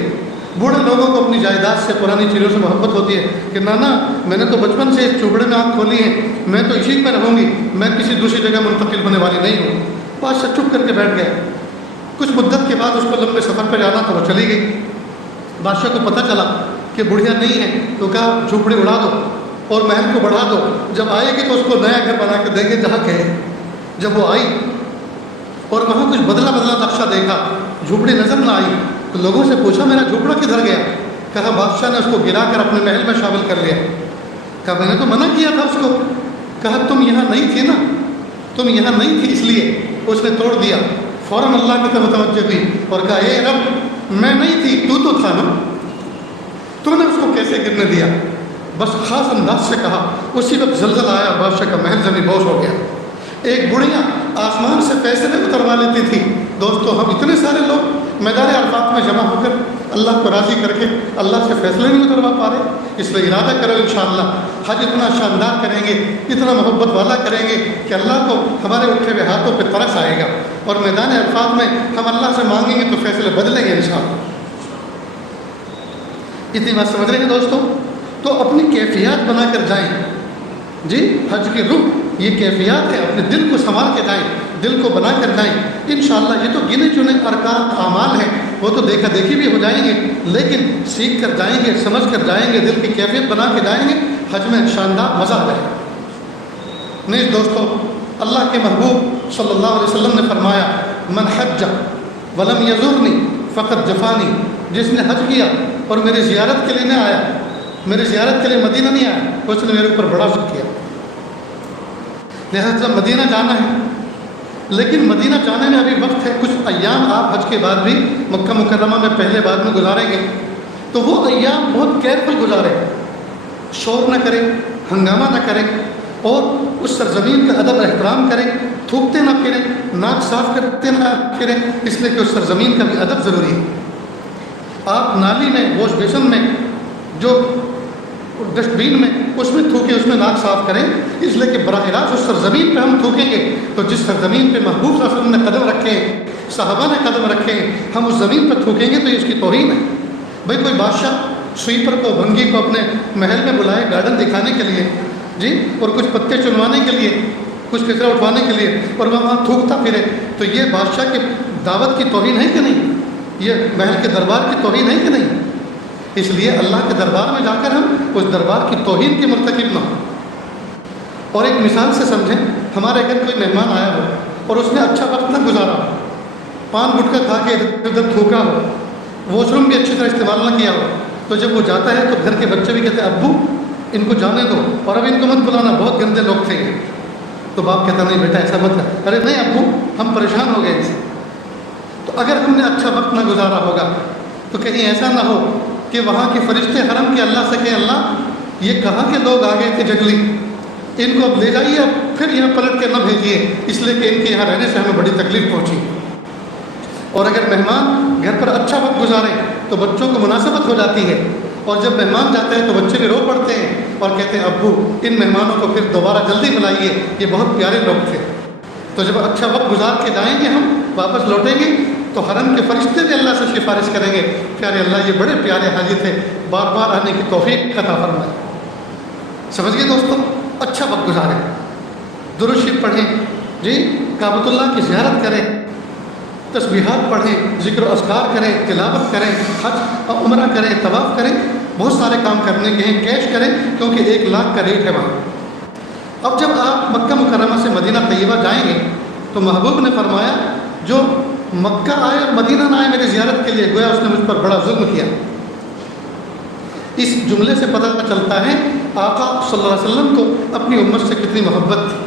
بوڑھے لوگوں کو اپنی جائیداد سے، پرانی چیزوں سے محبت ہوتی ہے کہ نانا میں نے تو بچپن سے اس جھوپڑے میں آنکھ کھولی ہے، میں تو اسی میں رہوں گی، میں کسی دوسری جگہ منتقل ہونے والی نہیں ہوں۔ بادشاہ چپ کر کے بیٹھ گیا۔ کچھ مدت کے بعد اس کو لمبے سفر پہ جانا تھا، وہ چلی گئی۔ بادشاہ کو پتہ چلا کہ بڑھیا نہیں ہے، تو کہا جھوپڑی اڑا دو اور محل کو بڑھا دو، جب آئے گی تو اس کو نیا گھر بنا کے دیں گے جہاں کہے۔ جب وہ آئی اور وہاں کچھ بدلا نقشہ دیکھا، جھوپڑی نظر نہ آئی، تو لوگوں سے پوچھا میرا جھوپڑا کدھر گیا؟ کہا بادشاہ نے اس کو گرا کر اپنے محل میں شامل کر لیا۔ کہا میں نے تو منع کیا تھا اس کو۔ کہا تم یہاں نہیں تھی نا، تم یہاں نہیں تھی اس لیے اس نے توڑ دیا۔ فوراً اللہ کی طرف متوجہ ہوئی اور کہا اے رب میں نہیں تھی، تو تھا نا، تم نے اس کو کیسے گرنے دیا؟ بس خاص انداز سے کہا۔ اسی وقت زلزلہ آیا، بادشاہ کا محل زمین بوس ہو گیا۔ ایک بڑھیا آسمان سے فیصلے اتروا لیتی تھی۔ دوستو ہم اتنے سارے لوگ میدان عرفات میں جمع ہو کر اللہ کو راضی کر کے اللہ سے فیصلے نہیں اتروا پا رہے۔ اس لیے ارادہ کرو انشاءاللہ حج اتنا شاندار کریں گے، اتنا محبت والا کریں گے کہ اللہ کو ہمارے اٹھے ہوئے ہاتھوں پہ ترس آئے گا، اور میدان عرفات میں ہم اللہ سے مانگیں گے تو فیصلے بدلیں گے انشاءاللہ۔ اتنی بات سمجھ رہے ہیں دوستو؟ تو اپنی کیفیات بنا کر جائیں جی، حج کی روح یہ کیفیات ہے، اپنے دل کو سنوار کے جائیں، دل کو بنا کر جائیں انشاءاللہ۔ یہ تو گنے چنے ارکان اعمال ہیں، وہ تو دیکھا دیکھی بھی ہو جائیں گے، لیکن سیکھ کر جائیں گے، سمجھ کر جائیں گے، دل کی کیفیت بنا کے جائیں گے، حج میں شاندار مزہ آ جائے گا۔ نہیں دوستو، اللہ کے محبوب صلی اللہ علیہ وسلم نے فرمایا من حج ولم یزورنی فقط جفانی، جس نے حج کیا اور میری زیارت کے لیے نہ آیا، میری زیارت کے لیے مدینہ نہیں آیا، اس نے میرے اوپر بڑا ظلم کیا۔ لہذا مدینہ جانا ہے، لیکن مدینہ جانے میں ابھی وقت ہے، کچھ ایام آپ حج کے بعد بھی مکہ مکرمہ میں پہلے بعد میں گزاریں گے، تو وہ ایام بہت کیئرفل گزاریں، شور نہ کریں، ہنگامہ نہ کریں، اور اس سرزمین کا ادب احترام کریں، تھوکتے نہ پھریں، ناک صاف کرتے نہ پھریں، اس لیے کہ اس سرزمین کا بھی ادب ضروری ہے۔ آپ نالی میں، واش بیسن میں، جو ڈسٹ بین میں، اس میں تھوکیں، اس میں ناک صاف کریں، اس لیے کہ براہ راست اس سرزمین پہ ہم تھوکیں گے تو جس سرزمین پہ محبوب صلی اللہ علیہ وسلم نے قدم رکھے، صحابہ نے قدم رکھے، ہم اس زمین پہ تھوکیں گے تو یہ اس کی توہین ہے۔ بھائی کوئی بادشاہ سویپر کو، بھنگی کو اپنے محل میں بلائے گارڈن دکھانے کے لیے جی، اور کچھ پتے چنوانے کے لیے، کچھ کچرا اٹھوانے کے لیے، اور وہاں تھوکتا پھرے، تو یہ بادشاہ کی دعوت کی توہین ہے کہ نہیں؟ یہ محل کے دربار کی توہین ہے کہ نہیں؟ اس لیے اللہ کے دربار میں جا کر ہم اس دربار کی توہین کے مرتکب نہ ہوں۔ اور ایک مثال سے سمجھیں، ہمارے گھر کوئی مہمان آیا ہو اور اس نے اچھا وقت نہ گزارا ہو، پان گٹکا کھا کے ادھر ادھر تھوکا ہو، واش روم بھی اچھی طرح استعمال نہ کیا ہو، تو جب وہ جاتا ہے تو گھر کے بچے بھی کہتے ہیں ابو ان کو جانے دو، اور اب ان کو مت بلانا، بہت گندے لوگ تھے۔ تو باپ کہتا نہیں بیٹا ایسا مت کر، ارے نہیں ابو ہم پریشان ہو گئے ان سے۔ تو اگر ہم نے اچھا وقت نہ گزارا ہوگا تو کہیں ایسا نہ ہو کہ وہاں کے فرشتے حرم کے اللہ سے کہیں اللہ یہ کہاں کے لوگ آ گئے تھے جنگلی، ان کو اب لے جائیے، اب پھر یہاں پلٹ کے نہ بھیجیے، اس لیے کہ ان کے یہاں رہنے سے ہمیں بڑی تکلیف پہنچی۔ اور اگر مہمان گھر پر اچھا وقت گزارے تو بچوں کو مناسبت ہو جاتی ہے، اور جب مہمان جاتے ہیں تو بچے بھی رو پڑتے ہیں اور کہتے ہیں ابو ان مہمانوں کو پھر دوبارہ جلدی بلائیے، یہ بہت پیارے لوگ تھے۔ تو جب اچھا وقت گزار کے جائیں گے، ہم واپس لوٹیں گے تو حرم کے فرشتے بھی اللہ سے سفارش کریں گے، پیارے اللہ یہ بڑے پیارے حاجی تھے، بار بار آنے کی توفیق عطا فرمائے۔ سمجھ گئے دوستوں؟ اچھا وقت گزاریں، درود شریف پڑھیں جی، کعبۃ اللہ کی زیارت کریں، تسبیحات پڑھیں، ذکر و اذکار کریں، تلاوت کریں، حج اور عمرہ کریں، طواف کریں، بہت سارے کام کرنے کے ہیں، کیش کریں کیونکہ 1,00,000 کا ریٹ ہے وہاں۔ اب جب آپ مکہ مکرمہ سے مدینہ طیبہ جائیں گے تو محبوب نے فرمایا جو مکہ آئے اور مدینہ نہ آئے میری زیارت کے لیے، گویا اس نے مجھ پر بڑا ظلم کیا۔ اس جملے سے پتہ چلتا ہے آقا صلی اللہ علیہ وسلم کو اپنی امت سے کتنی محبت تھی،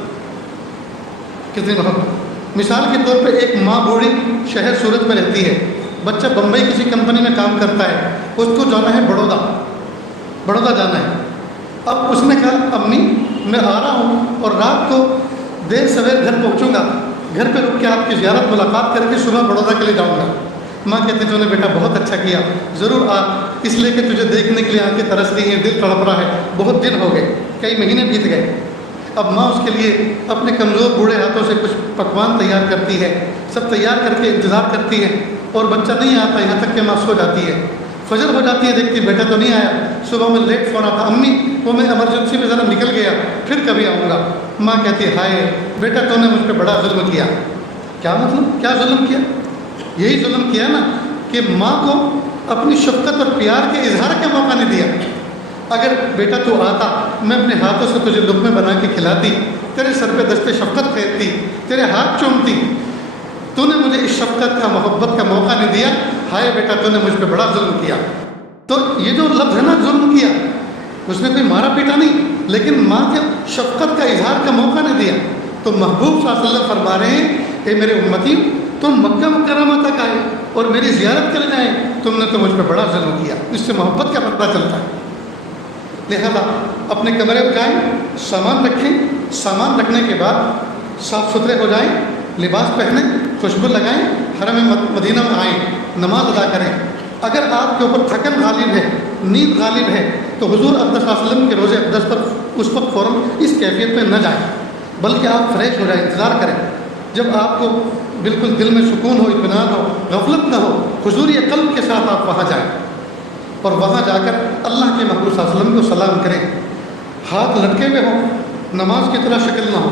کتنی محبت۔ مثال کے طور پہ ایک ماں بوڑھی شہر سورت میں رہتی ہے، بچہ بمبئی کسی کمپنی میں کام کرتا ہے، اس کو جانا ہے بڑودہ جانا ہے۔ اب اس نے کہا امی میں آ رہا ہوں اور رات کو دیر سویر گھر پہنچوں گا، گھر پہ رک کے آپ کی زیارت ملاقات کر کے صبح بڑودہ کے لیے جاؤں گا۔ ماں کہتے جو نے بیٹا بہت اچھا کیا، ضرور آ، اس لیے کہ تجھے دیکھنے کے لیے آنکھیں ترس رہی ہیں، دل تڑپ رہا ہے، بہت دن ہو گئے، کئی مہینے بیت گئے۔ اب ماں اس کے لیے اپنے کمزور بوڑھے ہاتھوں سے کچھ پکوان تیار کرتی ہے، سب تیار کر کے انتظار کرتی ہے، اور بچہ نہیں آتا، یہاں تک کہ ماں سو جاتی ہے۔ فجر ہو جاتی ہے، دیکھتی بیٹا تو نہیں آیا، صبح میں لیٹ فون آتا، امی وہ میں ایمرجنسی میں ذرا نکل گیا، پھر کبھی آؤں گا۔ ماں کہتی ہائے بیٹا تو نے مجھ پہ بڑا ظلم کیا۔ کیا مطلب، کیا ظلم کیا؟ یہی ظلم کیا نا کہ ماں کو اپنی شفقت اور پیار کے اظہار کا موقع نہیں دیا۔ اگر بیٹا تو آتا، میں اپنے ہاتھوں سے تجھے لقمے بنا کے کھلاتی، تیرے سر پہ دست شفقت پھیرتی، تیرے ہاتھ چومتی، تو نے مجھے اس شفقت کا، محبت کا موقع نہیں دیا، ہائے بیٹا تو نے مجھ پہ بڑا ظلم کیا۔ تو یہ جو لفظ ہے نا ظلم کیا، اس نے کوئی مارا پیٹا نہیں، لیکن ماں کے شفقت کا اظہار کا موقع نہیں دیا۔ تو محبوب صلی اللہ علیہ وسلم فرما رہے ہیں اے میرے امتی، تم مکہ مکرمہ تک آئے اور میری زیارت کرنے جائیں، تم نے تو مجھ پہ بڑا ظلم کیا۔ اس سے محبت کا پتہ چلتا ہے۔ لہذا اپنے کمرے میں جائیں، سامان رکھیں، سامان رکھنے کے بعد صاف ستھرے ہو جائیں، لباس پہنیں، خوشبو لگائیں، حرم مدینہ میں آئیں، نماز ادا کریں۔ اگر آپ کے اوپر تھکن غالب ہے، نیند غالب ہے، تو حضور اقدس صلی اللہ علیہ وسلم کے روزے اقدس پر اس وقت فوراً اس کیفیت میں نہ جائیں، بلکہ آپ فریش ہو جائیں، انتظار کریں۔ جب آپ کو بالکل دل میں سکون ہو، اطمینان ہو، غفلت نہ ہو، حضور قلب کے ساتھ آپ وہاں جائیں اور وہاں جا کر اللہ کے محبوب صلی اللہ علیہ وسلم کو سلام کریں۔ ہاتھ لٹکے ہوئے ہوں، نماز کی طرح شکل نہ ہو،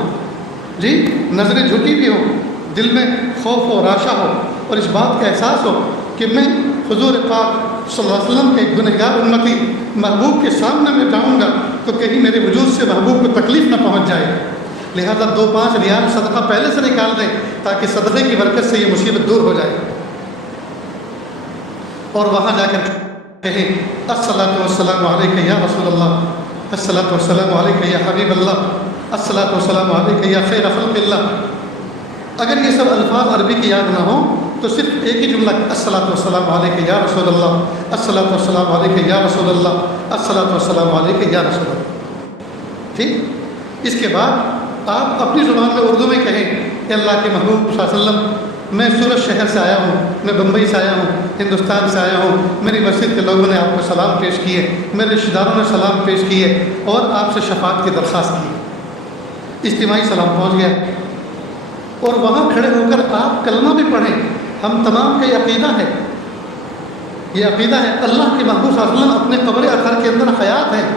جی نظریں جھکی بھی ہوں، دل میں خوف و راشا ہو، اور اس بات کا احساس ہو کہ میں حضور پاک صلی اللہ علیہ وسلم کے گنہگار امتی محبوب کے سامنے میں جاؤں گا تو کہیں میرے وجود سے محبوب کو تکلیف نہ پہنچ جائے۔ لہذا 2-5 ریال صدقہ پہلے سے نکال دیں تاکہ صدقے کی برکت سے یہ مصیبت دور ہو جائے، اور وہاں جا کر کہیں الصلاۃ والسلام علیک یا رسول اللہ، الصلاۃ والسلام علیک یا حبیب اللہ، الصلاۃ والسلام علیک یا خیر خلق اللہ۔ اگر یہ سب الفاظ عربی کی یاد نہ ہوں تو صرف ایک ہی جملہ الصلاۃ والسلام علیک یا رسول اللہ، الصلاۃ والسلام علیک یا رسول اللہ، الصلاۃ والسلام علیک یا رسول اللہ۔ ٹھیک، اس کے بعد آپ اپنی زبان میں اردو میں کہیں کہ اللہ کے محبوب صلی اللہ علیہ وسلم میں سورت شہر سے آیا ہوں، میں بمبئی سے آیا ہوں، ہندوستان سے آیا ہوں، میری مسجد کے لوگوں نے آپ کو سلام پیش کیے، میرے رشتہ داروں نے سلام پیش کیے اور آپ سے شفاعت کی درخواست کی۔ اجتماعی سلام پہنچ گیا، اور وہاں کھڑے ہو کر آپ کلمہ بھی پڑھیں۔ ہم تمام کا یہ عقیدہ ہے، یہ عقیدہ ہے اللہ کے محبوب صلی اللہ علیہ وسلم اپنے قبر اطہر کے اندر حیات ہیں،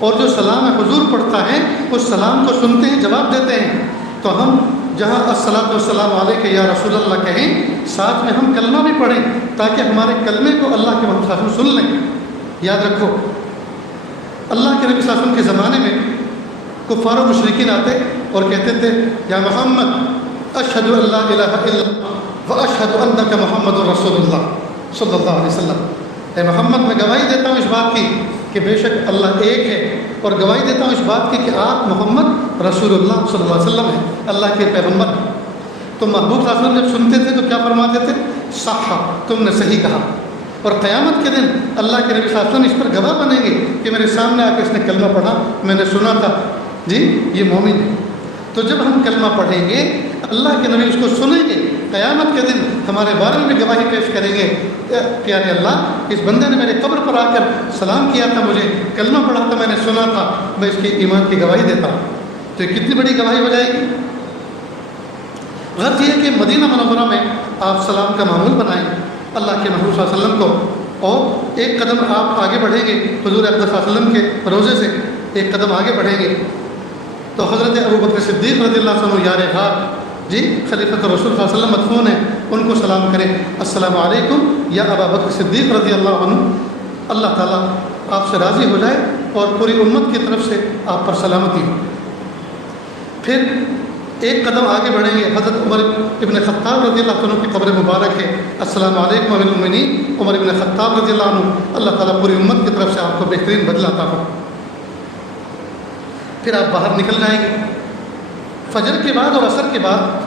اور جو سلام حضور پڑھتا ہے اس سلام کو سنتے ہیں، جواب دیتے ہیں۔ تو ہم جہاں الصلاۃ والسلام علیک یا رسول اللہ کہیں، ساتھ میں ہم کلمہ بھی پڑھیں تاکہ ہمارے کلمے کو اللہ کے محبوب صلی اللہ علیہ وسلم سن لیں۔ یاد رکھو اللہ کے نبی صلی اللہ علیہ وسلم کے زمانے میں کفار و مشرکین آتے اور کہتے تھے یا محمد اشہد ان لا الہ الا اللہ واشہد انک محمد رسول اللہ صلی اللہ علیہ وسلم۔ اے محمد میں گواہی دیتا ہوں اس بات کی کہ بے شک اللہ ایک ہے، اور گواہی دیتا ہوں اس بات کی کہ آپ محمد رسول اللہ صلی اللہ علیہ وسلم ہیں، اللہ کے پیغمبر ہیں۔ تو محبوب صلی اللہ علیہ وسلم جب سنتے تھے تو کیا فرماتے تھے؟ صح، تم نے صحیح کہا۔ اور قیامت کے دن اللہ کے نبی صلی اللہ علیہ وسلم اس پر گواہ بنیں گے کہ میرے سامنے آ کے اس نے کلمہ پڑھا، میں نے سنا تھا، جی یہ مومن ہے۔ تو جب ہم کلمہ پڑھیں گے اللہ کے نبی اس کو سنیں گے، قیامت کے دن ہمارے بارے میں گواہی پیش کریں گے، پیارے اللہ اس بندے نے میرے قبر پر آ کر سلام کیا تھا، مجھے کلمہ پڑھا تھا، میں نے سنا تھا، میں اس کی ایمان کی گواہی دیتا ہوں۔ تو یہ کتنی بڑی گواہی ہو جائے گی۔ غرض یہ ہے کہ مدینہ منورہ میں آپ سلام کا معمول بنائیں اللہ کے محبوب صلی اللہ علیہ وسلم کو، اور ایک قدم آپ آگے بڑھیں گے حضور اقدس صلی اللہ علیہ وسلم کے روزے سے ایک قدم آگے بڑھیں گے تو حضرت ابوبکر صدیق رضی اللہ عنہ یار غار جی خلیفۃ الرسول صلی اللہ علیہ وسلم مدفون ہیں، ان کو سلام کریں، السلام علیکم یا ابا بکر صدیق رضی اللہ عنہ، اللہ تعالیٰ آپ سے راضی ہو جائے اور پوری امت کی طرف سے آپ پر سلامتی ہو۔ پھر ایک قدم آگے بڑھیں گے، حضرت عمر ابن خطاب رضی اللہ عنہ کی قبر مبارک ہے، السلام علیکم امیر المؤمنین عمر ابن خطاب رضی اللہ عنہ، اللہ تعالیٰ پوری امت کی طرف سے آپ کو بہترین بدلہ عطا ہو۔ پھر آپ باہر نکل جائیں گے، فجر کے بعد اور عصر کے بعد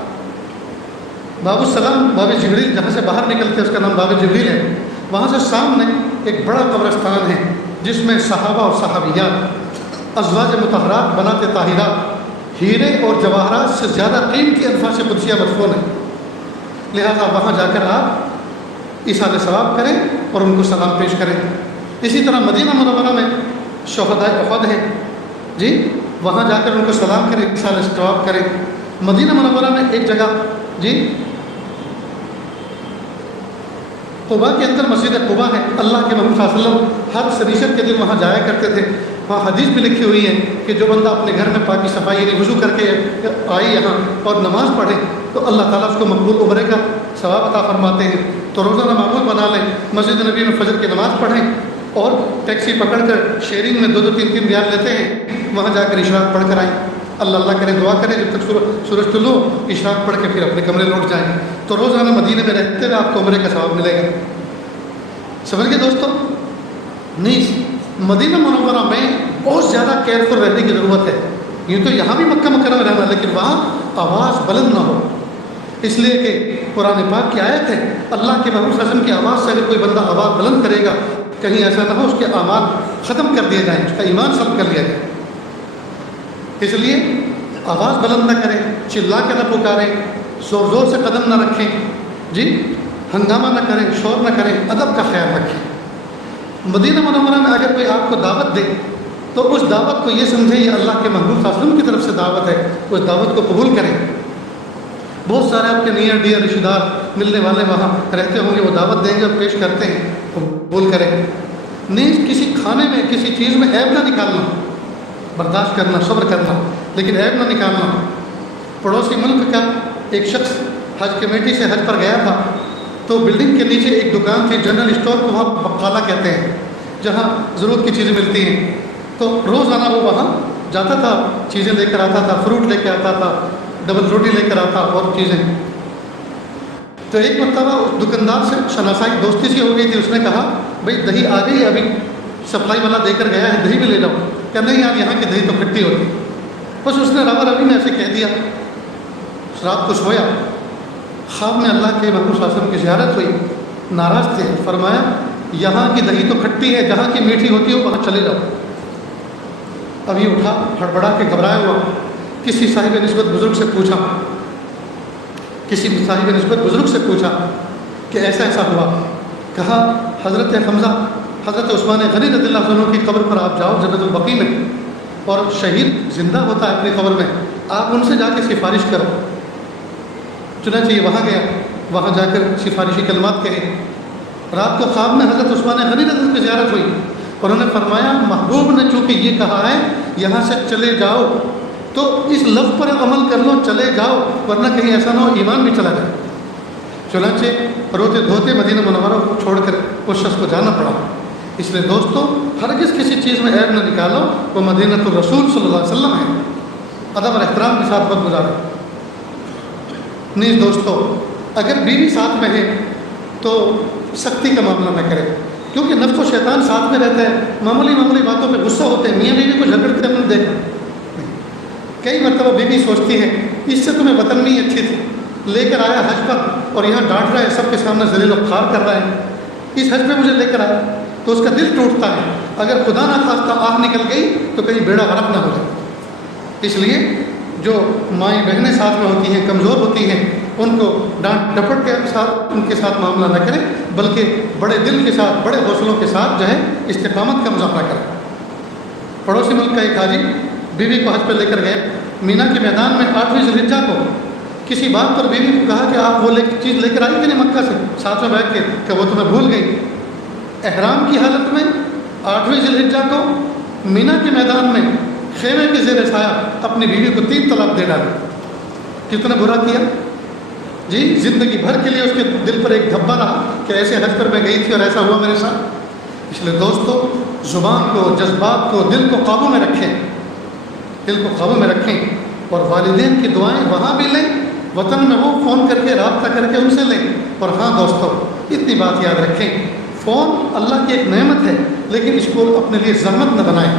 باب السلام، باب جبریل، جہاں سے باہر نکلتے ہیں اس کا نام باب جبریل ہے، وہاں سے سامنے ایک بڑا قبرستان ہے جس میں صحابہ اور صحابیات، ازواج مطہرات، بنات طاہرات، ہیرے اور جواہرات سے زیادہ قیمتی انفاس قدسیہ مدفون ہیں، لہذا وہاں جا کر آپ ایصال ثواب کریں اور ان کو سلام پیش کریں۔ اسی طرح مدینہ منورہ میں شہداء احد ہیں، جی وہاں جا کر ان کو سلام کریں، ایصال ثواب کریں۔ مدینہ منورہ میں ایک جگہ جی قباء کے اندر مسجد قباء ہے، اللہ کے محمد صلی اللہ علیہ وسلم ہر سریشت کے دن وہاں جایا کرتے تھے، وہاں حدیث بھی لکھی ہوئی ہے کہ جو بندہ اپنے گھر میں پاکی صفائی یعنی وضو کر کے آئی یہاں اور نماز پڑھے تو اللہ تعالیٰ اس کو مقبول عمرے کا ثواب عطا فرماتے ہیں۔ تو روزانہ معمول بنا لیں، مسجد نبی میں فجر کی نماز پڑھیں اور ٹیکسی پکڑ کر شیئرنگ میں 2-2 3-3 ریال لیتے ہیں، وہاں جا کر اشراق پڑھ کر آئیں، اللہ کریں، دعا کریں جب تک سورج طلوع، اشراق پڑھ کے پھر اپنے کمرے لوٹ جائیں، تو روزانہ مدینے میں رہتے ہوئے آپ کو عمرے کا ثواب ملے گا۔ سمجھ گئے دوستوں؟ نہیں، مدینہ منورہ میں بہت زیادہ کیئرفل رہنے کی ضرورت ہے۔ یوں تو یہاں بھی مکہ مکرمہ رہنا، لیکن وہاں آواز بلند نہ ہو، اس لیے کہ قرآن پاک کی آیت ہے، اللہ کے محبوب صلی اللہ علیہ وسلم کی آواز سے اگر کوئی بندہ آواز بلند کرے گا، کہیں ایسا نہ ہو اس کے اعمال ختم کر دیے جائیں، اس کا ایمان سلب کر لیا جائے۔ اس لیے آواز بلند نہ کریں، چلا کے نہ پکاریں، زور زور سے قدم نہ رکھیں، جی ہنگامہ نہ کریں، شور نہ کریں، ادب کا خیال رکھیں۔ مدینہ منورہ میں اگر کوئی آپ کو دعوت دے تو اس دعوت کو یہ سمجھیں یہ اللہ کے محبوب صلی اللہ علیہ وسلم کی طرف سے دعوت ہے، اس دعوت کو قبول کریں۔ بہت سارے آپ کے نیئر ڈیئر رشتہ دار ملنے والے وہاں رہتے ہوں گے، وہ دعوت دیں گے اور پیش کرتے ہیں، قبول کریں۔ نہیں کسی کھانے میں کسی چیز میں عیب نہ نکالنا، برداشت کرنا، صبر کرنا، لیکن عیب نہ نکالنا۔ پڑوسی ملک کا ایک شخص حج کمیٹی سے حج پر گیا تھا، تو بلڈنگ کے نیچے ایک دکان تھی، جنرل اسٹور کو وہاں بقالہ کہتے ہیں، جہاں ضرورت کی چیزیں ملتی ہیں، تو روزانہ وہ وہاں جاتا تھا، چیزیں لے کر آتا تھا، فروٹ لے کے آتا تھا، ڈبل روٹی لے کر آتا اور چیزیں۔ تو ایک مرتبہ اس دکاندار سے شناسائی دوستی سی ہو گئی تھی، اس نے کہا بھائی دہی آ گئی، ابھی سپلائی والا دے کر گیا ہے، دہی بھی لے جاؤ۔ کہ نہیں یار یہاں کی دہی تو کھٹی ہوتی، بس اس نے روا روی میں ایسے کہہ دیا۔ رات کو سویا، خواب میں اللہ کے محبوب صلی اللہ علیہ وسلم کی زیارت ہوئی، ناراض تھے، فرمایا یہاں کی دہی تو کھٹی ہے، جہاں کی میٹھی ہوتی ہے وہاں چلے جاؤ۔ ابھی اٹھا، ہڑبڑا کے گھبرایا ہوا، کسی صاحب نسبت بزرگ سے پوچھا، کہ ایسا ایسا ہوا۔ کہا حضرت حمزہ، حضرت عثمان غنی رضی اللہ عنہ کی قبر پر آپ جاؤ جنت البقیع میں، اور شہید زندہ ہوتا ہے اپنی قبر میں، آپ ان سے جا کے سفارش کرو۔ چنانچہ یہ وہاں گیا، وہاں جا کر سفارشی کلمات کہے۔ رات کو خواب میں حضرت عثمان غنی رضی اللہ عنہ کی زیارت ہوئی، اور انہوں نے فرمایا محبوب نے چونکہ یہ کہا ہے یہاں سے چلے جاؤ، تو اس لفظ پر عمل کر لو، چلے جاؤ، ورنہ کہیں ایسا نہ ہو ایمان بھی چلا جائے۔ چنانچہ روتے دھوتے مدینہ منورہ کو چھوڑ کر اس شخص کو جانا پڑا۔ اس لیے دوستو ہرگز کسی چیز میں عیب نہ نکالو، وہ مدینہ الرسول صلی اللہ علیہ وسلم ہے، ادب اور احترام کے ساتھ وقت گزارے۔ نیز دوستو اگر بیوی ساتھ میں ہے تو سختی کا معاملہ نہ کرے، کیونکہ نفس و شیطان ساتھ میں رہتا ہے، معمولی باتوں پہ غصہ ہوتے ہیں، میاں بیوی کو جھگڑتے ہم نے دیکھا۔ کئی مرتبہ بیوی سوچتی ہے اس سے تمہیں وطن میں ہی اچھی تھی، لے کر آیا حج پر اور یہاں ڈانٹ رہا ہے، سب کے سامنے ذلیل و خوار کر رہا ہے، اس حج پہ مجھے لے کر آیا، تو اس کا دل ٹوٹتا ہے۔ اگر خدا نہ خواستہ آہ نکل گئی تو کہیں بیڑا غرق نہ ہو جائے۔ اس لیے جو مائیں بہنیں ساتھ میں ہوتی ہیں، کمزور ہوتی ہیں، ان کو ڈانٹ ڈپٹ کے ساتھ ان کے ساتھ معاملہ نہ کریں، بلکہ بڑے دل کے ساتھ، بڑے حوصلوں کے ساتھ جو ہے استقامت کا مظاہرہ کریں۔ پڑوسی ملک کا ایک حاجی بیوی کو حج پہ لے کر گئے، مینا کے میدان میں 8ویں ذی الحجہ کو کسی بات پر بیوی کو کہا کہ آپ وہ چیز لے کر آئی کہ نہیں مکہ سے، ساتھ میں بیٹھ کے، کہ وہ تمہیں بھول گئی۔ احرام کی حالت میں 8ویں ذی الحجہ کو مینا کے میدان میں خیمے کے زیر سایہ اپنی بیوی کو 3 طلاق دے ڈالی۔ کتنا برا کیا جی، زندگی بھر کے لیے اس کے دل پر ایک دھبا رہا کہ ایسے حج پر میں گئی تھی اور ایسا ہوا میرے ساتھ۔ اس لیے دوستو، زبان کو، جذبات کو، دل کو قابو میں رکھیں، دل کو قابو میں رکھیں، اور والدین کی دعائیں وہاں بھی لیں، وطن میں ہو فون کر کے رابطہ کر کے ان سے لیں۔ اور ہاں دوستو، اتنی بات یاد رکھیں، فون اللہ کی ایک نعمت ہے، لیکن اس کو اپنے لیے زحمت نہ بنائیں۔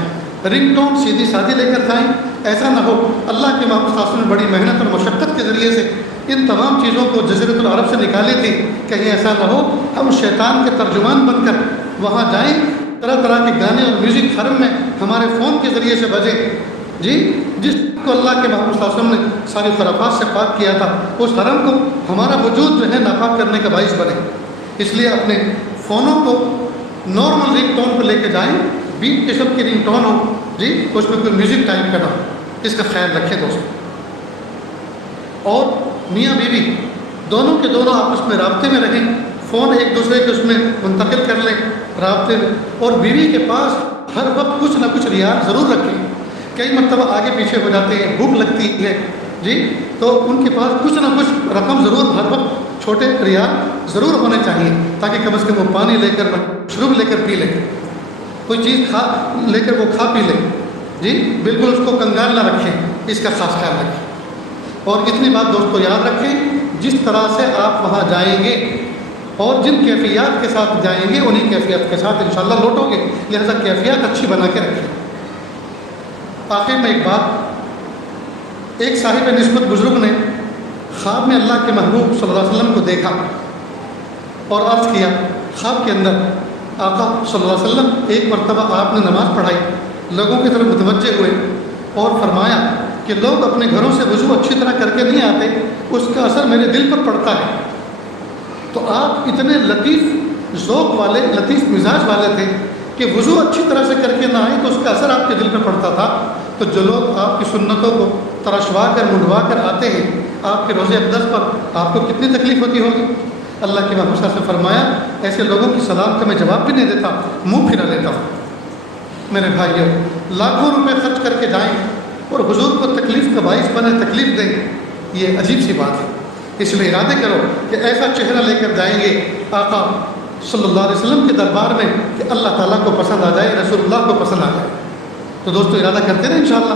رنگ ٹون سیدھی سادھی لے کر جائیں، ایسا نہ ہو اللہ کے محبوب صلی اللہ علیہ وسلم نے بڑی محنت اور مشقت کے ذریعے سے ان تمام چیزوں کو جزیرۃ العرب سے نکالی تھی، کہیں ایسا نہ ہو ہم شیطان کے ترجمان بن کر وہاں جائیں، طرح طرح کے گانے اور میوزک حرم میں ہمارے فون کے ذریعے سے بجے جی، جس کو اللہ کے محبوب صلی اللہ علیہ وسلم نے ساری خرافات سے پاک کیا تھا، اس حرم کو ہمارا وجود جو ہے ناپاک کرنے کا باعث بنے۔ اس لیے اپنے فونوں کو نارمل رنگ ٹون پہ لے کے جائیں، 20 قسم کی رنگ ٹون ہو جی، اس میں کوئی میوزک ٹائپ کا نہ ہو، اس کا خیال رکھیں دوستوں۔ اور میاں بیوی دونوں کے دونوں آپس میں رابطے میں رہیں، فون ایک دوسرے کے اس میں منتقل کر لیں رابطے میں، اور بیوی کے پاس ہر وقت کچھ نہ کچھ ریال ضرور رکھیں۔ کئی مرتبہ آگے پیچھے ہو جاتے ہیں، بھوک لگتی ہے جی، تو ان کے پاس کچھ نہ کچھ رقم ضرور ہر وقت چھوٹے ریال ضرور ہونے چاہیے، تاکہ کم از کم وہ پانی لے کر، مشروب لے کر پی لے، کوئی چیز لے کر وہ کھا پی لے جی، بالکل اس کو کنگال نہ رکھیں، اس کا خاص خیال رکھیں۔ اور اتنی بات دوستو یاد رکھیں، جس طرح سے آپ وہاں جائیں گے اور جن کیفیات کے ساتھ جائیں گے انہی کیفیات کے ساتھ انشاءاللہ لوٹو گے، لہذا کیفیات اچھی بنا کے رکھیں۔ آخر میں ایک بات، ایک صاحب نسبت بزرگ نے خواب میں اللہ کے محبوب صلی اللہ علیہ وسلم کو دیکھا اور عرض کیا، خواب کے اندر آقا صلی اللہ علیہ وسلم ایک مرتبہ آپ نے نماز پڑھائی، لوگوں کی طرف متوجہ ہوئے اور فرمایا کہ لوگ اپنے گھروں سے وضو اچھی طرح کر کے نہیں آتے، اس کا اثر میرے دل پر پڑتا ہے۔ تو آپ اتنے لطیف ذوق والے، لطیف مزاج والے تھے کہ وضو اچھی طرح سے کر کے نہ آئے تو اس کا اثر آپ کے دل پر پڑتا تھا۔ تو جو لوگ آپ کی سنتوں کو تراشوا کر منڈوا کر آتے ہیں آپ کے روزے اقدس پر، آپ کو کتنی تکلیف ہوتی ہوگی۔ اللہ کے محبوب صلی اللہ علیہ وسلم نے فرمایا، ایسے لوگوں کی سلام کا میں جواب بھی نہیں دیتا، منہ پھرا لیتا ہوں۔ میرے بھائیوں، لاکھوں روپے خرچ کر کے جائیں اور حضور کو تکلیف کا باعث بنے، تکلیف دیں، یہ عجیب سی بات ہے۔ اس لیے ارادے کرو کہ ایسا چہرہ لے کر جائیں گے آقا صلی اللہ علیہ وسلم کے دربار میں کہ اللہ تعالیٰ کو پسند آ جائے، رسول اللہ کو پسند آ جائے۔ تو دوستو ارادہ کرتے رہیں انشاءاللہ۔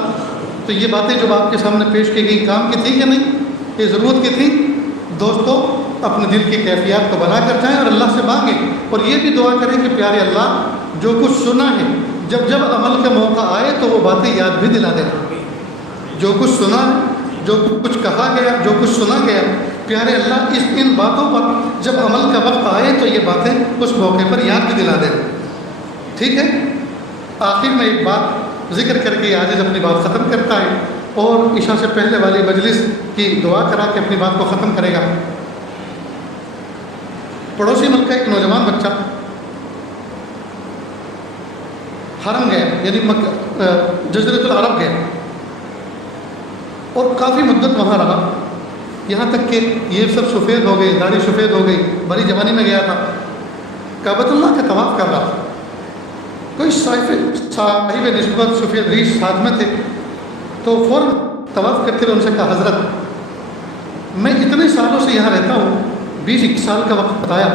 تو یہ باتیں جو آپ کے سامنے پیش کی گئی کام کی تھی کہ نہیں، یہ ضرورت کی تھی؟ دوستو اپنے دل کی کیفیات کو بنا کر جائیں اور اللہ سے مانگیں، اور یہ بھی دعا کریں کہ پیارے اللہ، جو کچھ سنا ہے جب جب عمل کا موقع آئے تو وہ باتیں یاد بھی دلا دینا۔ جو کچھ سنا ہے، جو کچھ کہا گیا، جو کچھ سنا گیا، پیارے اللہ ان باتوں پر جب عمل کا وقت آئے تو یہ باتیں اس موقع پر یاد بھی دلا دینا، ٹھیک ہے؟ آخر میں ایک بات ذکر کر کے آج اپنی بات ختم کرتا ہے، اور عشاء سے پہلے والی مجلس کی دعا کرا کے اپنی بات کو ختم کرے گا۔ پڑوسی ملک کا ایک نوجوان بچہ حرم گیا، یعنی جزیرۃ العرب گیا، اور کافی مدت وہاں رہا، یہاں تک کہ یہ سب سفید ہو گئی، داڑھی سفید ہو گئی، بڑی جوانی میں گیا تھا، کعبۃ اللہ کا طواف کر رہا تھا۔ کوئی صاحب نسبت سفید ریش ساتھ میں تھے، تو فوراً طواف کرتے ہوئے ان سے کہا، حضرت میں اتنے سالوں سے یہاں رہتا ہوں، 20-21 سال کا وقت بتایا،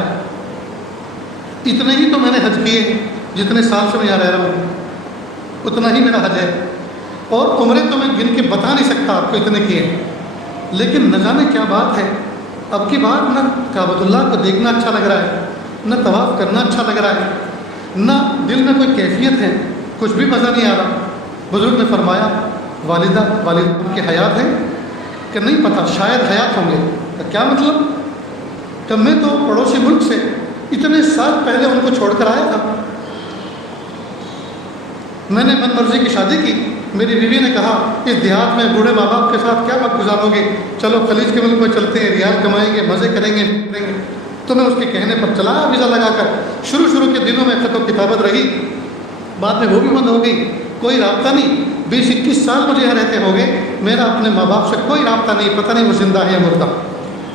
اتنے ہی تو میں نے حج کیے، جتنے سال سے میں یہاں رہ رہا ہوں اتنا ہی میرا حج ہے، اور عمرے تو میں گن کے بتا نہیں سکتا آپ کو اتنے کیے، لیکن نہ جانے کیا بات ہے، اب کی بات نہ کعبۃ اللہ کو دیکھنا اچھا لگ رہا ہے، نہ طواف کرنا اچھا لگ رہا ہے، نہ دل میں کوئی کیفیت ہے، کچھ بھی مزہ نہیں آ رہا۔ بزرگ نے فرمایا، والدہ کی حیات ہے کہ نہیں پتہ، شاید حیات ہوں گے۔ کیا مطلب؟ کہ میں تو پڑوسی ملک سے اتنے سال پہلے ان کو چھوڑ کر آیا تھا، میں نے من مرضی کی شادی کی، میری بیوی نے کہا اس دیہات میں بوڑھے ماں باپ کے ساتھ کیا وقت گزارو گے، چلو خلیج کے ملک میں چلتے ہیں، ریال کمائیں گے، مزے کریں گے کریں گے۔ تو میں اس کے کہنے پر چلا ویزا لگا کر، شروع کے دنوں میں خط و کتابت رہی، بعد میں وہ بھی بند ہو گئی، کوئی رابطہ نہیں، 20-21 سال مجھے یہاں رہتے ہو گئے، میرا اپنے ماں باپ سے کوئی رابطہ نہیں، پتہ نہیں وہ زندہ ہے یا مردہ۔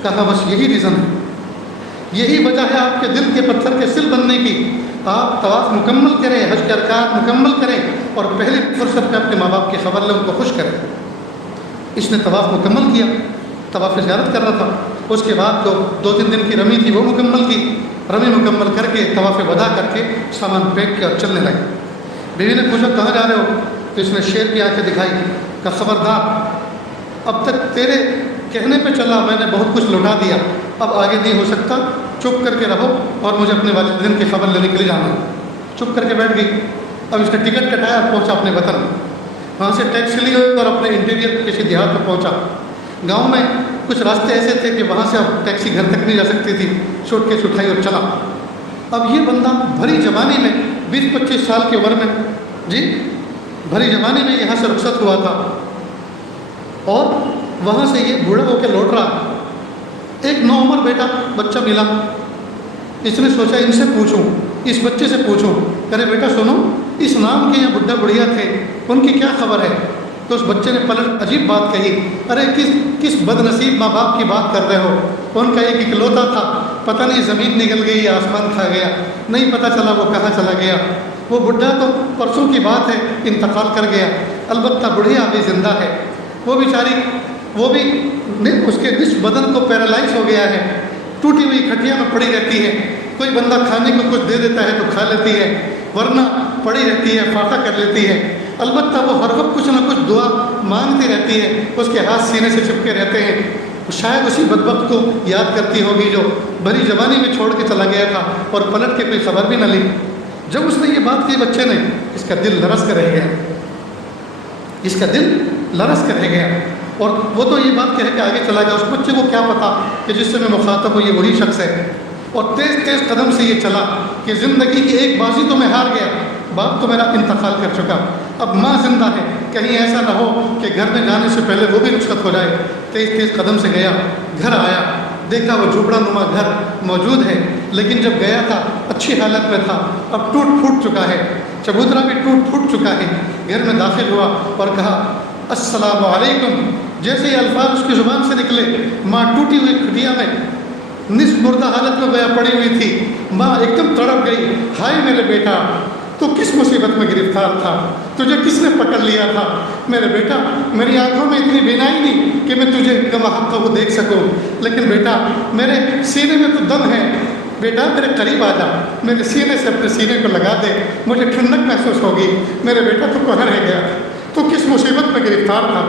کہا بس یہی ریزن ہے، یہی وجہ ہے آپ کے دل کے پتھر کے سل بننے کی۔ آپ طواف مکمل کریں، حج کے ارکان مکمل کریں، اور پہلی فرصت میں اپنے ماں باپ کی خبر لیں، ان کو خوش کریں۔ اس نے طواف مکمل کیا، طواف زیارت کر رہا تھا. اس کے بعد 2-3 دن کی رمی تھی وہ مکمل کی. رمی مکمل کر کے طواف وداع کر کے سامان پیک کیا اور چلنے لگے. بیوی نے پوچھا کہاں جا رہے ہو؟ تو اس نے شیر کی آنکھیں دکھائی. کہا خبردار، اب تک تیرے کہنے پہ چلا میں نے بہت کچھ لوٹا دیا، اب آگے نہیں ہو سکتا، چپ کر کے رہو اور مجھے اپنے والدین کی خبر لینے کے لیے جانا ہے. چپ کر کے بیٹھ گئی. اب اس نے ٹکٹ کٹایا اور پہنچا اپنے وطن. وہاں سے ٹیکسی لی اور اپنے انٹیریئر کسی دیہات میں پہنچا. گاؤں میں کچھ راستے ایسے تھے کہ وہاں سے اب ٹیکسی گھر تک نہیں جا سکتی تھی. سوٹ کیس اٹھائی اور چلا. اب یہ بندہ بھری جوانی میں 20-25 سال کی عمر میں بھری جوانی میں یہاں سے رخصت ہوا تھا اور وہاں سے یہ بوڑھا ہو کے لوٹ رہا. ایک نوعمر بیٹا بچہ ملا. اس نے سوچا ان سے پوچھوں، اس بچے سے پوچھوں. ارے بیٹا سنو، اس نام کے یہ بڈھا بڑھیا تھے، ان کی کیا خبر ہے؟ تو اس بچے نے پلٹ عجیب بات کہی. ارے کس بد نصیب ماں باپ کی بات کر رہے ہو؟ ان کا ایک اکلوتا تھا، پتہ نہیں زمین نگل گئی یا آسمان کھا گیا، نہیں پتہ چلا وہ کہاں چلا گیا. وہ بڈھا تو پرسوں کی بات ہے انتقال کر گیا، البتہ بڑھیا ابھی زندہ ہے. وہ بیچاری وہ بھی اس کے نصف بدن کو پیرالائز ہو گیا ہے، ٹوٹی ہوئی کھٹیا میں پڑی رہتی ہے. کوئی بندہ کھانے کو کچھ دے دیتا ہے تو کھا لیتی ہے، ورنہ پڑی رہتی ہے، فاقہ کر لیتی ہے. البتہ وہ ہر وقت کچھ نہ کچھ دعا مانگتی رہتی ہے، اس کے ہاتھ سینے سے چپکے رہتے ہیں. شاید اسی بدبخت کو یاد کرتی ہوگی جو بڑی جوانی میں چھوڑ کے چلا گیا تھا اور پلٹ کے کوئی خبر بھی نہ لی. جب اس نے یہ بات کی بچے نے، اس کا دل لرز کر رہ گیا. اس کا دل لرز کر رہ گیا اور وہ تو یہ بات کہہ کے آگے چلا گیا. اس بچے کو کیا پتا کہ جس سے میں مخاطب ہوں یہ وہی شخص ہے. اور تیز قدم سے یہ چلا کہ زندگی کی ایک بازی تو میں ہار گیا، باپ تو میرا انتقال کر چکا، اب ماں زندہ ہے، کہیں ایسا نہ ہو کہ گھر میں جانے سے پہلے وہ بھی رخصت ہو جائے. تیز قدم سے گیا، گھر آیا، دیکھا وہ جھوپڑا نما گھر موجود ہے، لیکن جب گیا تھا اچھی حالت میں تھا، اب ٹوٹ پھوٹ چکا ہے، چبوترا بھی ٹوٹ پھوٹ چکا ہے. گھر میں داخل ہوا اور کہا السلام علیکم. جیسے یہ الفاظ اس کی زبان سے نکلے، ماں ٹوٹی ہوئی کھٹیا میں نصف مردہ حالت میں گیا پڑی ہوئی تھی. ماں ایک دم تڑپ گئی. ہائے میرے بیٹا، تو کس مصیبت میں گرفتار تھا؟ تجھے کس نے پکڑ لیا تھا؟ میرے بیٹا، میری آنکھوں میں اتنی بینائی نہیں کہ میں تجھے کم حق کو دیکھ سکوں، لیکن بیٹا میرے سینے میں تو دم ہے. بیٹا میرے قریب آ جا، میرے سینے سے اپنے سینے کو لگا دے، مجھے ٹھنڈک محسوس ہوگی. میرے بیٹا تو کہاں رہ گیا؟ تو کس مصیبت میں گرفتار تھا؟